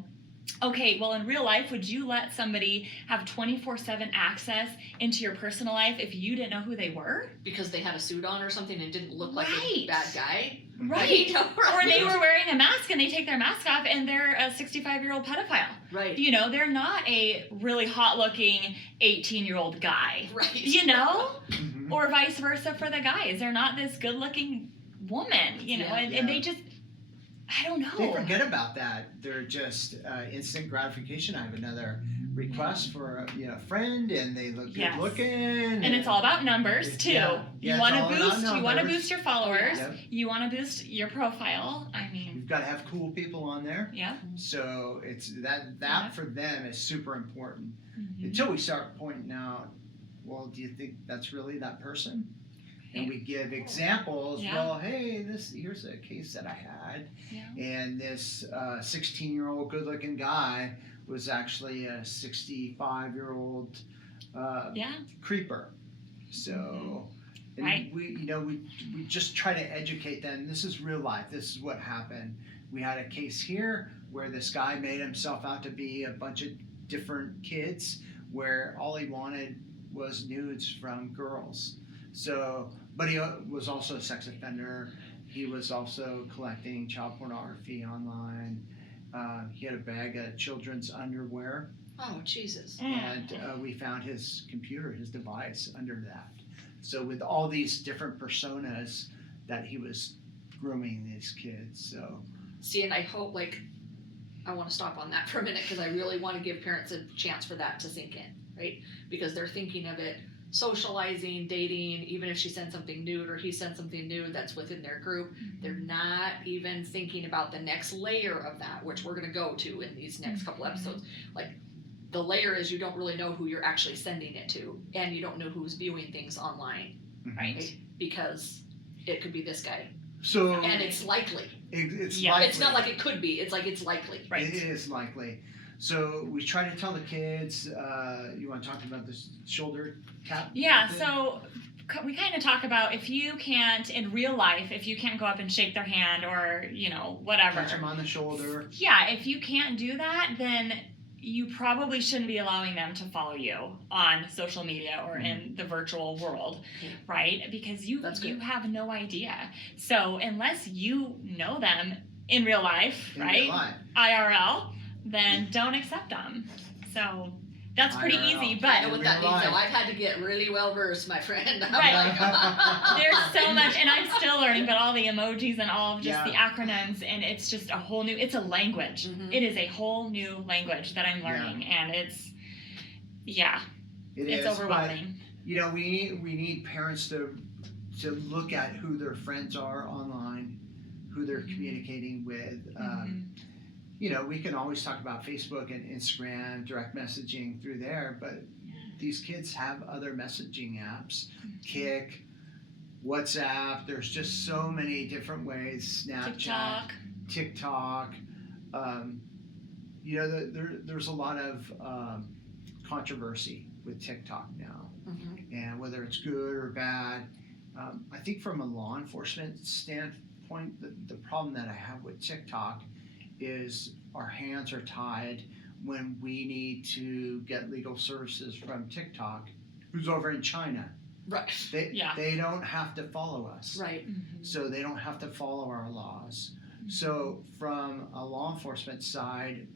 okay, well, in real life, would you let somebody have 24/7 access into your personal life if you didn't know who they were? Because they had a suit on or something and didn't look like a Right. bad guy. Right. Right. Or they were wearing a mask and they take their mask off and they're a 65-year-old pedophile. Right. They're not a really hot-looking 18-year-old guy. Right. Mhm. Or vice versa for the guys. They're not this good-looking woman, Yeah, and they just, I don't know. They forget about that. They're just instant gratification. I have another request for a friend, and they look Yes. good looking. And it's all about numbers too. Yeah. Yeah, You want it's to all about boost. You want to numbers. boost your followers. Yep. You want to boost your profile. I mean, You've got to have cool people on there. yeah. So it's that Yeah. for them is super important. Mhm. Until we start pointing out, well, do you think that's really that person? And we give examples. Yeah. Well, hey, here's a case that I had, Yeah. and this 16-year-old good-looking guy was actually a 65-year-old Yeah. creeper. So, and Right. we just try to educate them. This is real life. This is what happened. We had a case here where this guy made himself out to be a bunch of different kids, where all he wanted was nudes from girls. So, but he was also a sex offender. He was also collecting child pornography online. He had a bag of children's underwear, Oh Jesus. and we found his computer, his device, under that. So with all these different personas that he was grooming these kids. So See, and I hope I want to stop on that for a minute because I really want to give parents a chance for that to sink in, right? Because they're thinking of it socializing, dating, even if she sends something nude or he sends something nude that's within their group, they're not even thinking about the next layer of that, which we're going to go to in these next couple episodes. Like the layer is you don't really know who you're actually sending it to, and you don't know who's viewing things online, Right. because it could be this guy, So and it's likely. it's Yeah. likely. It's not like it could be. It's like it's likely. Right. It is likely. So we try to tell the kids. You want to talk about this shoulder tap? Yeah, thing? so we kind of talk about if you can't, in real life, if you can't go up and shake their hand or, whatever. Touch them on the shoulder. Yeah, if you can't do that, then you probably shouldn't be allowing them to follow you on social media or in the virtual world, right? Because you have no idea. So unless you know them in real life, right? IRL, then don't accept them. So that's pretty easy, but I know what that means. So I've had to get really well versed, my friend. Right. There's so much, and I'm still learning, but all the emojis and all of just the acronyms, and it's just a whole new. It's a language. It is a whole new language that I'm learning, and it's it's overwhelming. But, we need parents to look at who their friends are online, who they're communicating with. We can always talk about Facebook and Instagram, direct messaging through there, but these kids have other messaging apps, Kik, WhatsApp. There's just so many different ways. Snapchat, TikTok. There's a lot of controversy with TikTok now, and whether it's good or bad. I think from a law enforcement standpoint, the problem that I have with TikTok is our hands are tied when we need to get legal services from TikTok, who's over in China. Right. They don't have to follow us. Right. So they don't have to follow our laws. So from a law enforcement side,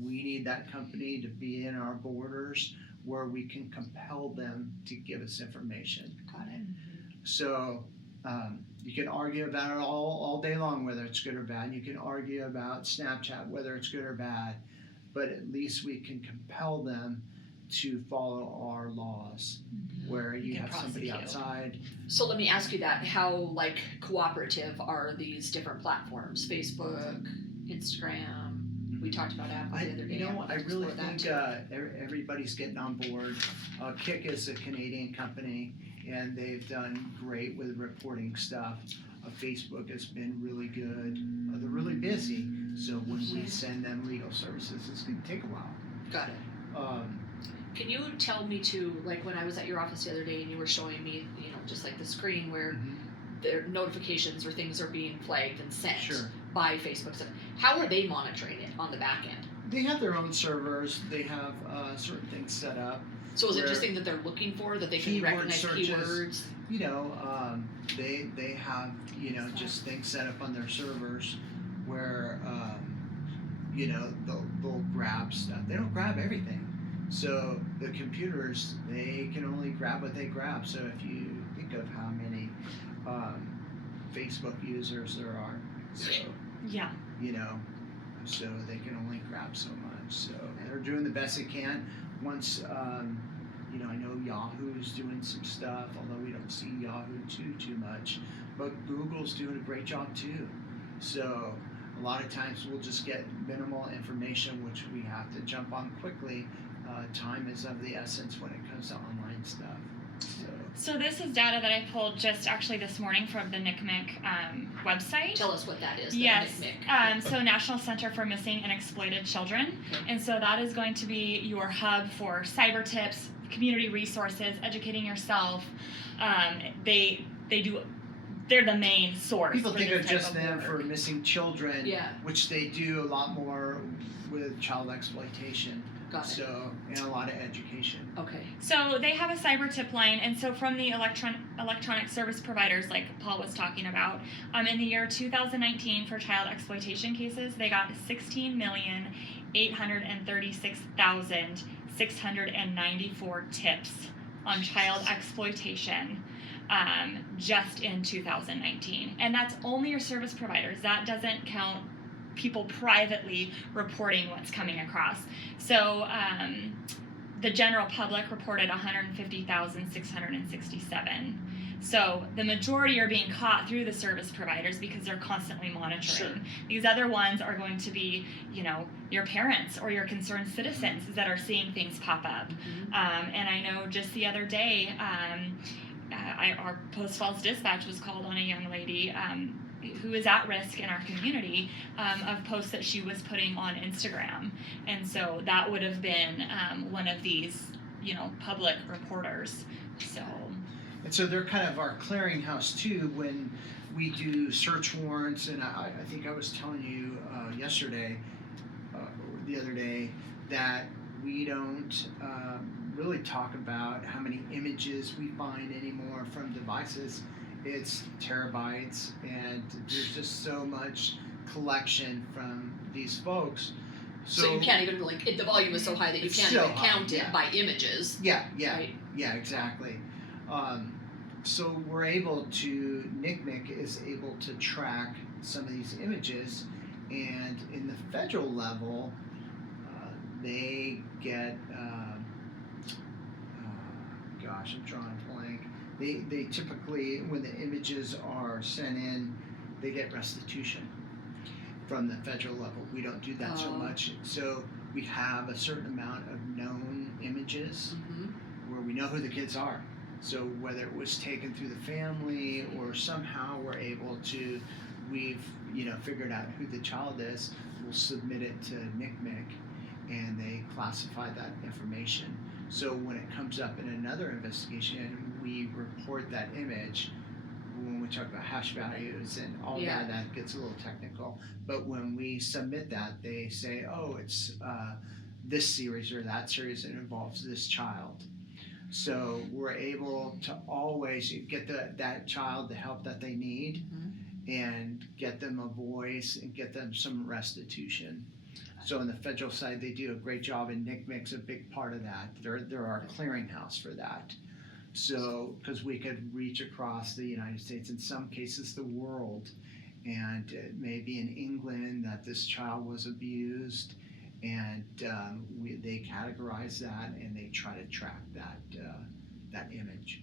we need that company to be in our borders where we can compel them to give us information. Got it. So you can argue about it all day long, whether it's good or bad. You can argue about Snapchat, whether it's good or bad, but at least we can compel them to follow our laws, where you have somebody outside. So let me ask you that: how cooperative are these different platforms? Facebook, Instagram. We talked about Apple the other day. I really think everybody's getting on board. Kik is a Canadian company, and they've done great with reporting stuff. Facebook has been really good. They're really busy, so when we send them legal services, it's going to take a while. Got it. Can you tell me when I was at your office the other day and you were showing me, just the screen where their notifications or things are being flagged and sent by Facebook. How are they monitoring it on the back end? They have their own servers. They have certain things set up. So is it just things that they're looking for, that they can recognize keywords? They have just things set up on their servers where they'll grab stuff. They don't grab everything. So the computers, they can only grab what they grab. So if you think of how many Facebook users there are, so so they can only grab so much. So they're doing the best they can. Once I know Yahoo's doing some stuff, although we don't see Yahoo too much, but Google's doing a great job too. So a lot of times we'll just get minimal information which we have to jump on quickly. Time is of the essence when it comes to online stuff. So this is data that I pulled just actually this morning from the NCMEC website. Tell us what that is. Yes. So National Center for Missing and Exploited Children. Okay. And so that is going to be your hub for cyber tips, community resources, educating yourself. They're the main source. People think of just them for missing children, which they do a lot more with child exploitation. Got it. So, and a lot of education. Okay. So they have a cyber tip line, and so from the electronic service providers, like Paul was talking about, in the year 2019 for child exploitation cases, they got 16,836,694 tips on child exploitation. Just in 2019, and that's only your service providers. That doesn't count people privately reporting what's coming across. So the general public reported 150,667. So the majority are being caught through the service providers because they're constantly monitoring. Sure. These other ones are going to be, your parents or your concerned citizens that are seeing things pop up. And I know just the other day, our Post Falls Dispatch was called on a young lady who is at risk in our community of posts that she was putting on Instagram. And so that would have been one of these, public reporters. And so they're kind of our clearinghouse too when we do search warrants. And I think I was telling you yesterday, or the other day, that we don't really talk about how many images we find anymore from devices. It's terabytes, and there's just so much collection from these folks. So you can't even like the volume is so high that you can't even count it by images. Yeah, right? exactly. So we're able to, NCMEC is able to track some of these images, and in the federal level, they get, gosh, I'm drawing a blank. They typically, when the images are sent in, they get restitution from the federal level. We don't do that so much. So we have a certain amount of known images where we know who the kids are. So whether it was taken through the family or somehow we're able to, we've figured out who the child is, we'll submit it to NCMEC and they classify that information. So when it comes up in another investigation, we report that image. When we talk about hash values and all that gets a little technical. But when we submit that, they say, oh, it's this series or that series that involves this child. So we're able to always get that child the help that they need and get them a voice and get them some restitution. So on the federal side, they do a great job, and NCMEC's a big part of that. They're our clearinghouse for that. So, because we could reach across the United States, in some cases the world, and it may be in England that this child was abused, and they categorize that and they try to track that image.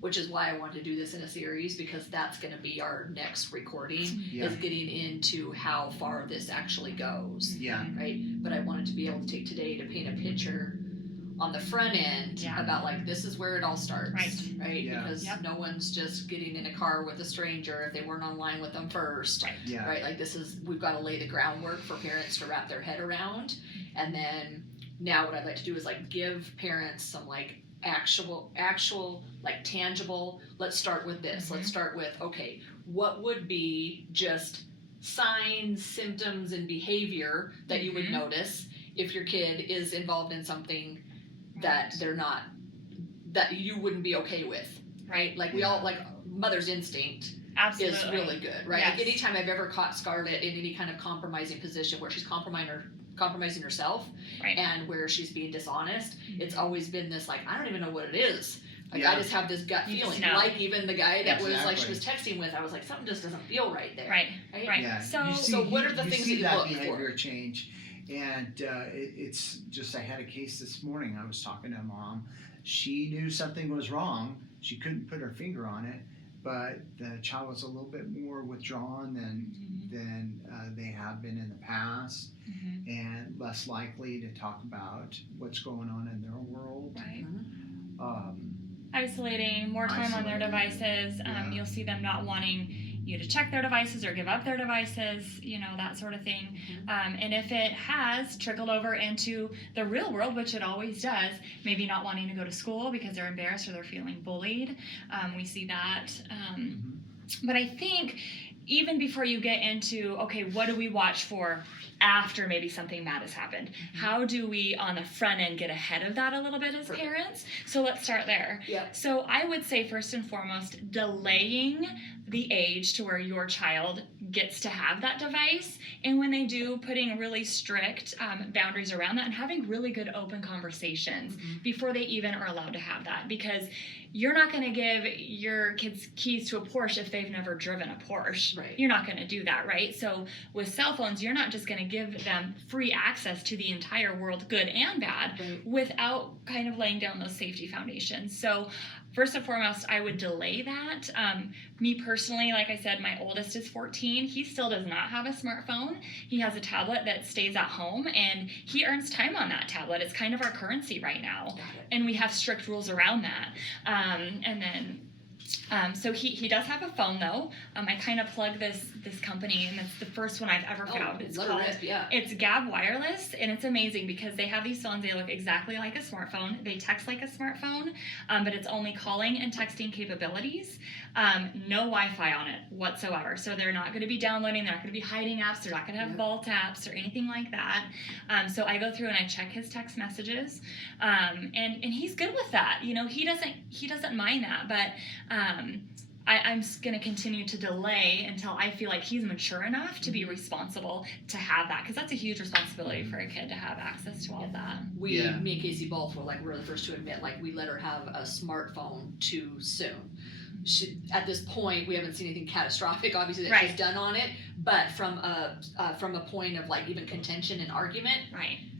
Which is why I wanted to do this in a series, because that's going to be our next recording, is getting into how far this actually goes. Yeah. Right? But I wanted to be able to take today to paint a picture on the front end about like, this is where it all starts. Right? Yeah. Because no one's just getting in a car with a stranger if they weren't online with them first. Right? Like we've got to lay the groundwork for parents to wrap their head around. And then now what I'd like to do is like give parents some like actual like tangible, let's start with this. Let's start with, okay, what would be just signs, symptoms, and behavior that you would notice if your kid is involved in something that they're not, that you wouldn't be okay with, right? Like we all, like mother's instinct is really good, right? Like anytime I've ever caught Scarlett in any kind of compromising position where she's compromising herself and where she's being dishonest, it's always been this like, I don't even know what it is. Like I just have this gut feeling. Like even the guy that was like she was texting with, I was like, something just doesn't feel right there. Right. Yeah. So what are the things that you look behavior for? change, and it's just, I had a case this morning. I was talking to a mom. She knew something was wrong. She couldn't put her finger on it, but the child was a little bit more withdrawn than they have been in the past, and less likely to talk about what's going on in their world. Isolating, more time on their devices. You'll see them not wanting you to check their devices or give up their devices, that sort of thing. And if it has trickled over into the real world, which it always does, maybe not wanting to go to school because they're embarrassed or they're feeling bullied, we see that. But I think even before you get into, okay, what do we watch for after maybe something bad has happened? How do we on the front end get ahead of that a little bit as parents? So let's start there. So I would say first and foremost, delaying the age to where your child gets to have that device, and when they do, putting really strict boundaries around that and having really good open conversations before they even are allowed to have that, because you're not going to give your kids keys to a Porsche if they've never driven a Porsche. You're not going to do that, right? So with cell phones, you're not just going to give them free access to the entire world, good and bad, without kind of laying down those safety foundations. So first and foremost, I would delay that. Me personally, like I said, my oldest is 14. He still does not have a smartphone. He has a tablet that stays at home, and he earns time on that tablet. It's kind of our currency right now, and we have strict rules around that. And then So he does have a phone though. I kind of plug this company, and it's the first one I've ever found. It's called it's Gab Wireless, and it's amazing because they have these phones. They look exactly like a smartphone. They text like a smartphone, but it's only calling and texting capabilities. No Wi-Fi on it whatsoever. So they're not going to be downloading. They're not going to be hiding apps. They're not going to have vault apps or anything like that. So I go through and I check his text messages, and he's good with that. You know, he doesn't mind that, but I'm going to continue to delay until I feel like he's mature enough to be responsible to have that, because that's a huge responsibility for a kid to have access to all of that. Me and Casey both were the first to admit, like, we let her have a smartphone too soon. At this point, we haven't seen anything catastrophic, obviously, that she's done on it, but from a point of like even contention and argument,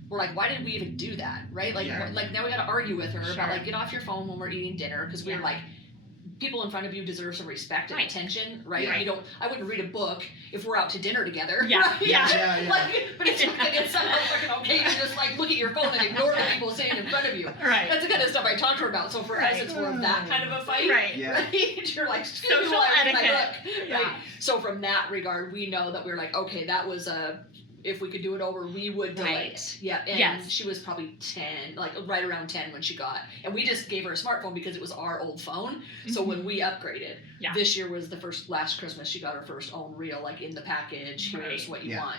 we're like, why did we even do that, right? Like, like now we got to argue with her about like, get off your phone when we're eating dinner, because we're like, people in front of you deserve some respect and attention, right? I wouldn't read a book if we're out to dinner together. Like, but it's somehow fucking okay to just like look at your phone and ignore the people sitting in front of you. That's the kind of stuff I talk to her about. So for us, it's more of that kind of a fight, right? You're like, social etiquette, right? So from that regard, we know that we're like, okay, that was if we could do it over, we would delay it. And she was probably 10, like right around 10 when she got, and we just gave her a smartphone because it was our old phone. So when we upgraded, this year was last Christmas, she got her first own reel, like in the package, here's what you want.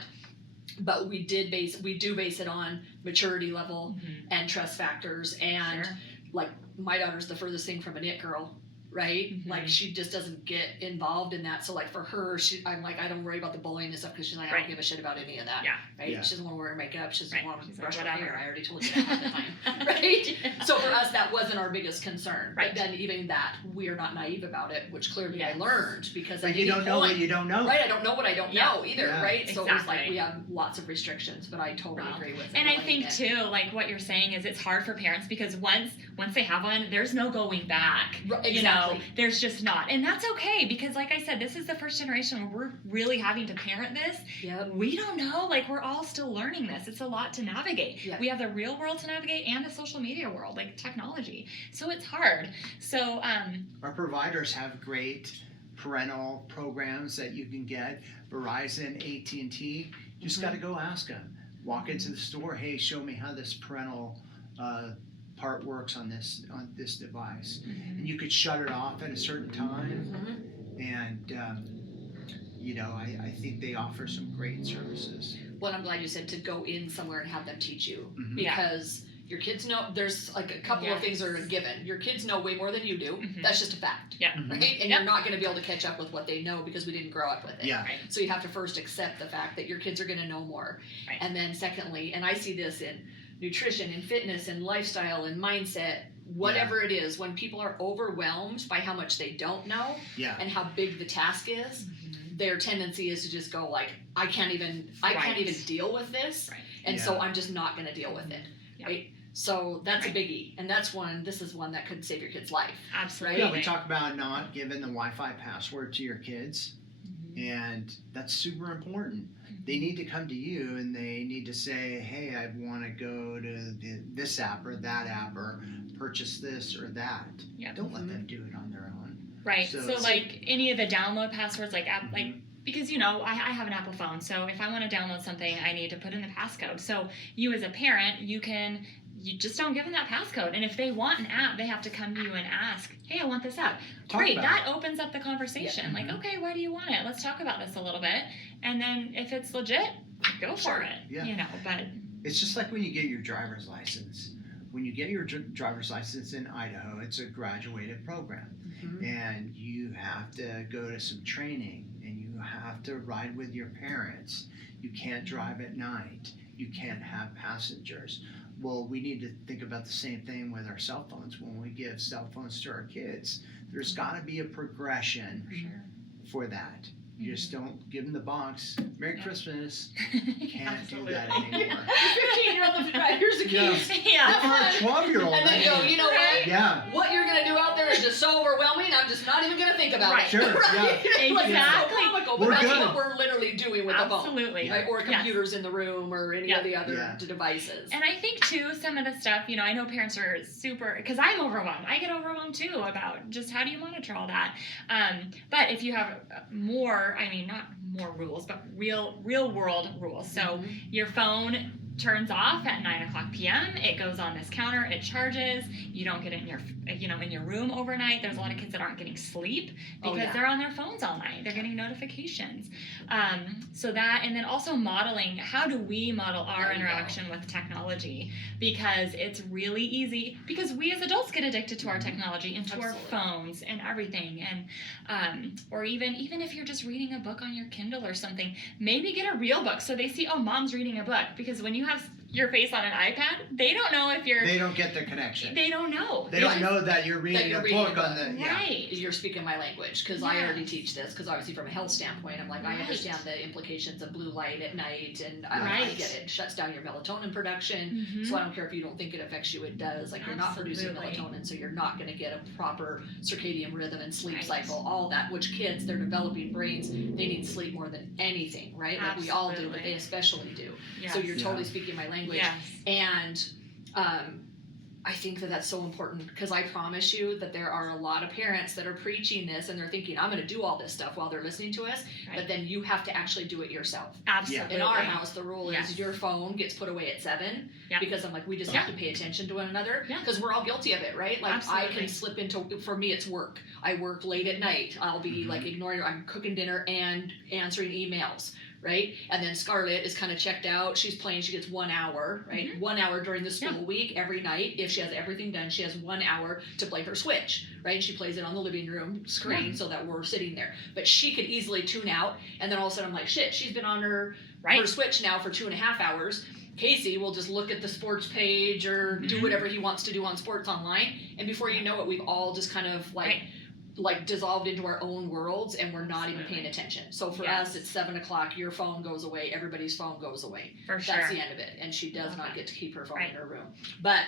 But we do base it on maturity level and trust factors, and like my daughter's the furthest thing from an it girl. Right? Like she just doesn't get involved in that. So like for her, I'm like, I don't worry about the bullying and stuff, because she's like, I don't give a shit about any of that. She doesn't want to wear makeup. She doesn't want to brush her hair. I already told you that half the time. Right? So for us, that wasn't our biggest concern. But then even that, we are not naive about it, but clearly I learned, because you don't know what you don't know. Right? I don't know what I don't know either. Right? So it was like we have lots of restrictions, but I totally agree with it. And I think too, like what you're saying is it's hard for parents, because once they have one, there's no going back. You know, there's just not, and that's okay, because like I said, this is the first generation where we're really having to parent this. We don't know, like we're all still learning this. It's a lot to navigate. We have the real world to navigate and the social media world, like technology, so it's hard. So our providers have great parental programs that you can get. Verizon, AT&T, you just got to go ask them. Walk into the store, hey, show me how this parental part works on this device, and you could shut it off at a certain time, and you know, I think they offer some great services. Well, I'm glad you said to go in somewhere and have them teach you, because your kids know. There's like a couple of things that are a given. Your kids know way more than you do. That's just a fact, right? And you're not going to be able to catch up with what they know, because we didn't grow up with it. So you have to first accept the fact that your kids are going to know more, and then secondly, and I see this in nutrition and fitness and lifestyle and mindset, whatever it is, when people are overwhelmed by how much they don't know and how big the task is, their tendency is to just go like, I can't even deal with this, and so I'm just not going to deal with it, right? So that's a biggie, and this is one that could save your kid's life. Absolutely. Yeah, we talk about not giving the Wi-Fi password to your kids, and that's super important. They need to come to you and they need to say, hey, I want to go to this app or that app, or purchase this or that. Don't let them do it on their own. Right. So like any of the download passwords, like app, like, because, you know, I have an Apple phone, so if I want to download something, I need to put in the passcode. So you as a parent, you just don't give them that passcode. And if they want an app, they have to come to you and ask, hey, I want this app. Great, that opens up the conversation. Like, okay, why do you want it? Let's talk about this a little bit. And then if it's legit, go for it. You know, but it's just like when you get your driver's license. When you get your driver's license in Idaho, it's a graduated program. And you have to go to some training, and you have to ride with your parents. You can't drive at night. You can't have passengers. Well, we need to think about the same thing with our cell phones. When we give cell phones to our kids, there's got to be a progression for that. You just don't give them the box. Merry Christmas. Can't do that anymore. 15-year-old, 5 years ago. For a 12-year-old. And then go, you know what? What you're going to do out there is just is so overwhelming. I'm just not even gonna think about Right. it. Sure, Right? yeah. Like, it's Exactly. so comical, but We're that's good. what we're literally doing with the phone. Absolutely. Right? Or Yes. computers in the room or any of the other Yeah. devices. And I think too, some of the stuff, you know, I know parents are super, because I'm overwhelmed. I get overwhelmed too about just how do you monitor all that. But if you have more, I mean, not more rules, but real world rules. So your phone turns off at 9:00 p.m. It goes on this counter. It charges. You don't get it in your, you know, in your room overnight. There's a lot of kids that aren't getting sleep because Oh, yeah. they're on their phones all night. They're getting notifications. So that, and then also modeling. How do we model our There you go. interaction with technology? Because it's really easy. Because we as adults get addicted to our technology and to our Absolutely. phones and everything. And or even if you're just reading a book on your Kindle or something, maybe get a real book so they see, oh, mom's reading a book. Because when you have your face on an iPad, they don't know if you're. They don't get the connection. They don't know. They don't know that you're reading you're a reading book a on the. Yeah. Right. You're speaking my language because I Yes. already teach this because obviously from a health standpoint I'm like I Right. understand the implications of blue light at night and I Right. get it. It shuts down your melatonin production, so I don't care if you don't think it affects you, it does. Like you're not producing Absolutely. melatonin, so you're not going to get a proper circadian rhythm and sleep Right. cycle, all that, which kids, they're developing brains, they need sleep more than anything, right? Like we all do, but Absolutely. they especially do. Yes. So you're Yeah. totally speaking my language. Yes. And I think that that's so important because I promise you that there are a lot of parents that are preaching this and they're thinking, I'm going to do all this stuff while they're listening to us, Right. but then you have to actually do it yourself. Absolutely. In our house, the rule Yes. is your phone gets put away at 7 Yeah. because I'm like, we just Yeah. have to pay attention to one another Yeah. because we're all guilty of it, right? Like I Absolutely. can slip into, for me, it's work. I work late at night. I'll be like ignoring, I'm cooking dinner and answering emails. Right? And then Scarlett is kind of checked out. She's playing, she gets 1 hour, right? 1 hour during the school week every night. If she has everything done, she has 1 hour to play her Switch, right? And she plays it on the living room screen so that we're sitting there. But she could easily tune out. And then all of a sudden I'm like, shit, she's been on her Switch now for 2.5 hours. Casey will just look at the sports page or do whatever he wants to do on sports online. And before you know it, we've all just kind of like dissolved into our own worlds and we're not even paying attention. So for us, it's 7:00, your phone goes away, everybody's phone goes away. For sure. That's the end of it. And she does Love not that. get to keep her phone Right. in her room. But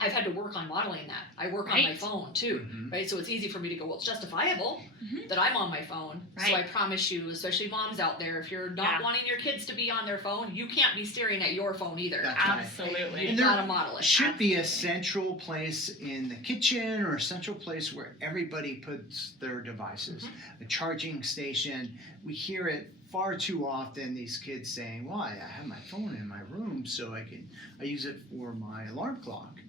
I've had to work on modeling that. I work on my Right. phone too, right? So it's easy for me to go, well, it's justifiable that I'm on my phone. So Right. I promise you, especially moms out there, if you're not wanting your kids to be on their phone, you can't be staring at your phone either. That's right. Absolutely. You've And there got to model it. should be a central place in the kitchen or a central place where everybody puts their devices. A charging station. We hear it far too often, these kids saying, well, I have my phone in my room so I use it for my alarm clock.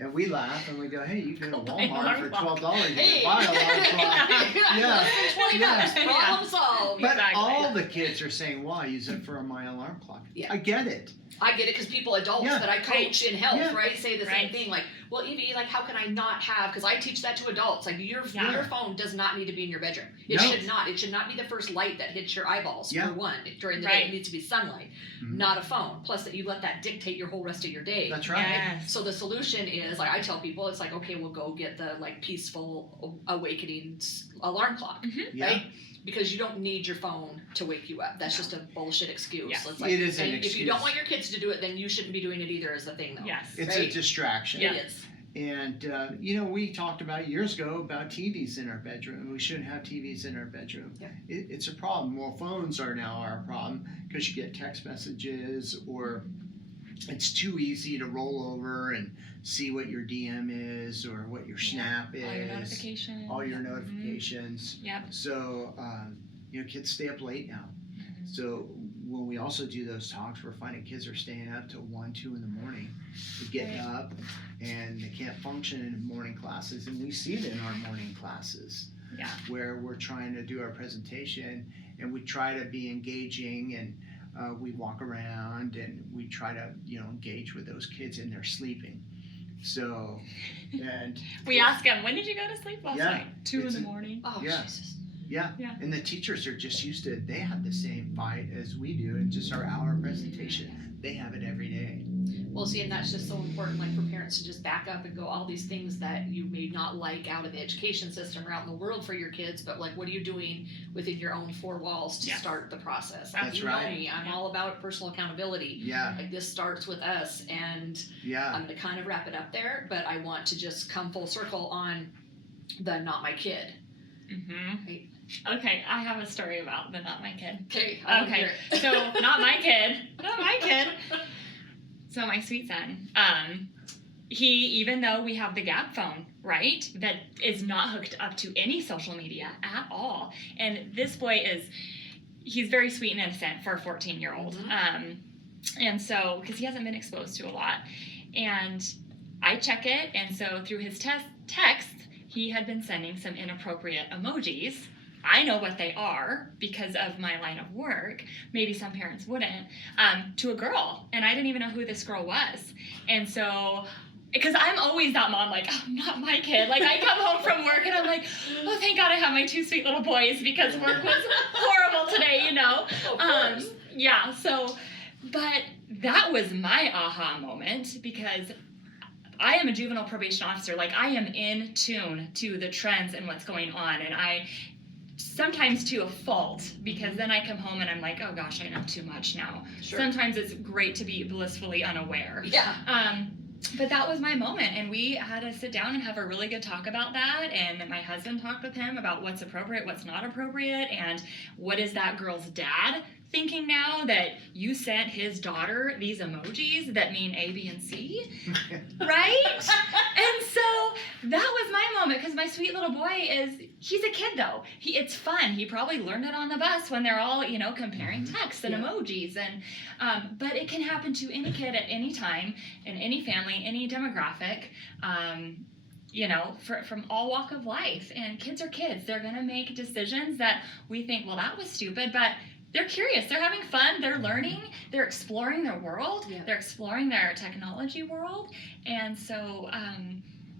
And we laugh and we go, hey, you can go to Buy an Walmart alarm for clock. Hey. $12. You can buy an alarm clock. Yeah. $20, Yeah. problem solved. But Exactly. all the kids are saying, well, I use it for my alarm clock. Yeah. I get it. I get it because people, adults Yeah. that I coach in health, Yeah. right, say the same Right. thing. Like, well, Evie, like, how can I not have? Because I teach that to adults. Like, your phone does not need to be in your bedroom. It No. should not. It should not be the first light that hits your eyeballs. Yeah. For one, during the day, Right. it needs to be sunlight, not a phone. Plus, that you let that dictate your whole rest of your day. That's right. Yes. So the solution is, like I tell people, it's like, okay, we'll go get the like peaceful awakening alarm clock, Yeah. right? Because you don't need your phone to wake you up. That's just a bullshit excuse. Yes. It's like, It is an and if you don't excuse. want your kids to do it, then you shouldn't be doing it either. Is the thing, though. Yes. It's Right? a distraction. Yeah. It is. And, we talked about years ago about TVs in our bedroom. We shouldn't have TVs in our bedroom. Yeah. It's a problem. Well, phones are now our problem because you get text messages or it's too easy to roll over and see what your DM is or what your Snap is. All your notifications. All your Mhm. notifications. Yep. So, kids stay up late now. So when we also do those talks, we're finding kids are staying up till 1, 2 in the morning, getting up, and they can't function in morning classes. And we see it in our morning classes, Yeah. where we're trying to do our presentation, and we try to be engaging, and we walk around, and we try to, engage with those kids, and they're sleeping. So, and We ask them, when did you go to sleep last Yeah. night? 2 in It's the a- morning. Oh, Yeah. Jesus. yeah, Yeah. and the teachers are just used to it. They have the same fight as we do, and just our hour presentation. They have it every day. Well, see, and that's just so important, like for parents to just back up and go, all these things that you may not like out of the education system or out in the world for your kids, but like, what are you doing within your own four walls to Yes. start the process? That's you right. know me, I'm all about personal accountability. Yeah, Like this starts with us, and yeah, I'm going to kind of wrap it up there, but I want to just come full circle on the not my kid. Right? Okay, I have a story about the not my kid. Okay. Okay, so not my kid. So my sweet son, even though we have the Gap phone, right, that is not hooked up to any social media at all. And this boy he's very sweet and innocent for a 14-year-old. And so, because he hasn't been exposed to a lot. And I check it, and so through his texts, he had been sending some inappropriate emojis. I know what they are because of my line of work. Maybe some parents wouldn't. To a girl, and I didn't even know who this girl was. And so, because I'm always that mom, like, oh, not my kid. Like, I come home from work and I'm like, oh, thank God I have my 2 sweet little boys because work was horrible today, you know. Yeah. So, but that was my aha moment because I am a juvenile probation officer. Like, I am in tune to the trends and what's going on, and I sometimes to a fault, because then I come home and I'm like, oh gosh, I know too much now. Sure. Sometimes it's great to be blissfully unaware. Yeah. But that was my moment, and we had to sit down and have a really good talk about that, and my husband talked with him about what's appropriate, what's not appropriate, and what is that girl's dad thinking now that you sent his daughter these emojis that mean A, B, and C, right? And so that was my moment, because my sweet little boy he's a kid though. It's fun. He probably learned it on the bus when they're all, comparing texts and emojis, and but it can happen to any kid at any time, in any family, any demographic. From all walk of life. And kids are kids. They're going to make decisions that we think, well, that was stupid, but they're curious. They're having fun. They're learning. They're exploring their world. Yeah. They're exploring their technology world. And so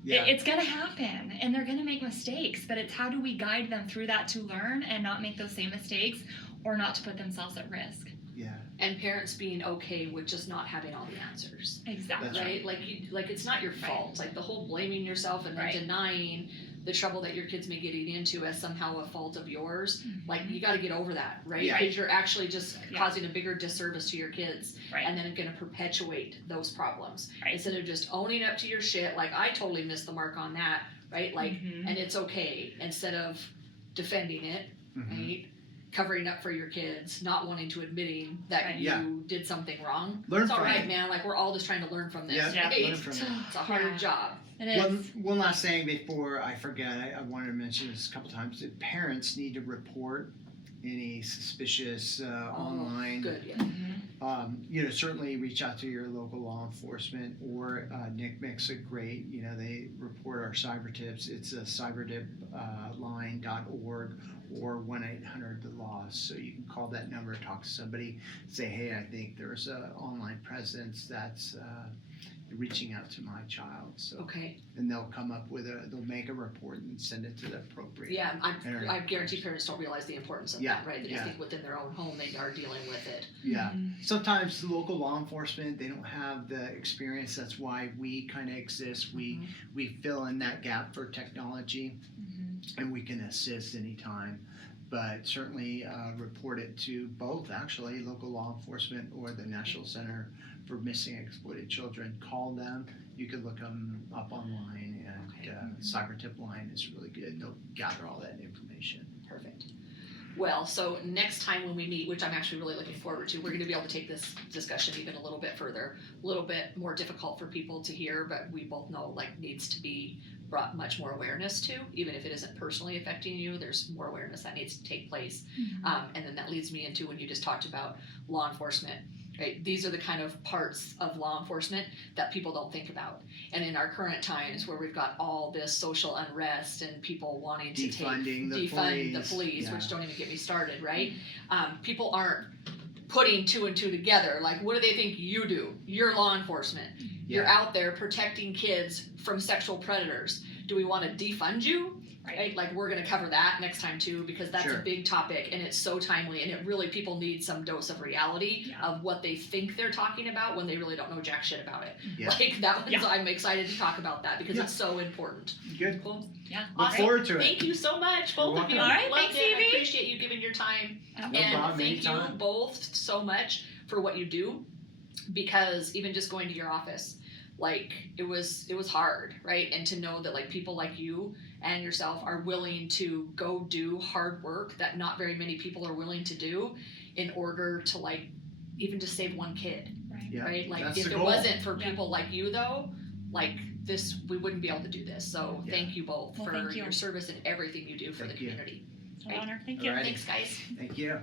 it's going to happen. And they're going to make mistakes. But it's how do we guide them through that to learn and not make those same mistakes or not to put themselves at risk. Yeah. And parents being okay with just not having all the answers. Exactly. Right? Like it's not your fault. Right. Like the whole blaming yourself and then denying the trouble that your kids may get into as somehow a fault of yours. Like, you got to get over that, right? Yeah. Because you're actually just causing a bigger disservice to your kids, and then it's going to perpetuate those problems. Instead of just owning up to your shit, like, I totally missed the mark on that, right? Like, and it's okay, instead of defending it, right? Covering up for your kids, not wanting to admitting that you did something wrong. It's all right, man. Like, we're all just trying to learn from this. Yeah, right? learn from it. It's a hard job. It is. One last thing before I forget, I wanted to mention this a couple times. That parents need to report any suspicious online. Good, yeah. Certainly reach out to your local law enforcement, or NCMEC's a great, they report our cyber tips. It's a cyberdipline.org or 1-800-THE-LOST. So you can call that number, talk to somebody, say, hey, I think there's an online presence that's reaching out to my child. So and they'll come up with they'll make a report and send it to the appropriate. Yeah, I guarantee parents don't realize the importance of that, right? They just think within their own home they are dealing with it. Yeah. Sometimes local law enforcement, they don't have the experience. That's why we kind of exist. We fill in that gap for technology, and we can assist anytime. But certainly report it to both, actually, local law enforcement or the National Center for Missing and Exploited Children. Call them. You can look them up online, and Cyber Tip Line is really good. They'll gather all that information. Perfect. Well, so next time when we meet, which I'm actually really looking forward to, we're going to be able to take this discussion even a little bit further, a little bit more difficult for people to hear, but we both know needs to be brought much more awareness to, even if it isn't personally affecting you. There's more awareness that needs to take place. And then that leads me into when you just talked about law enforcement. Right? These are the kind of parts of law enforcement that people don't think about. And in our current times where we've got all this social unrest and people wanting to defund the police, which don't even get me started, right? People aren't putting two and two together. Like, what do they think you do? You're law enforcement. You're out there protecting kids from sexual predators. Do we want to defund you? Right? Like, we're going to cover that next time too, because that's a big topic and it's so timely, and it really, people need some dose of reality of what they think they're talking about when they really don't know jack shit about it. Like, that one's, I'm excited to talk about that because it's so important. Good. Cool. Yeah. Look forward to it. Thank you so much, both of you. All right, Loved thanks, it. Evie. I appreciate you giving your time. No And problem, thank you anytime. both so much for what you do, because even just going to your office, like it was hard, right? And to know that like people like you and yourself are willing to go do hard work that not very many people are willing to do in order to like even just save one kid, Right. Yeah, right? Like that's if the it goal. wasn't for Yeah. people like you though, like this, we wouldn't be able to do this. So Yeah. thank you both Well, for thank you. your service and everything you do for Thank the you. community. It's an honor. Thank you. Alrighty. Thanks, guys. Thank you.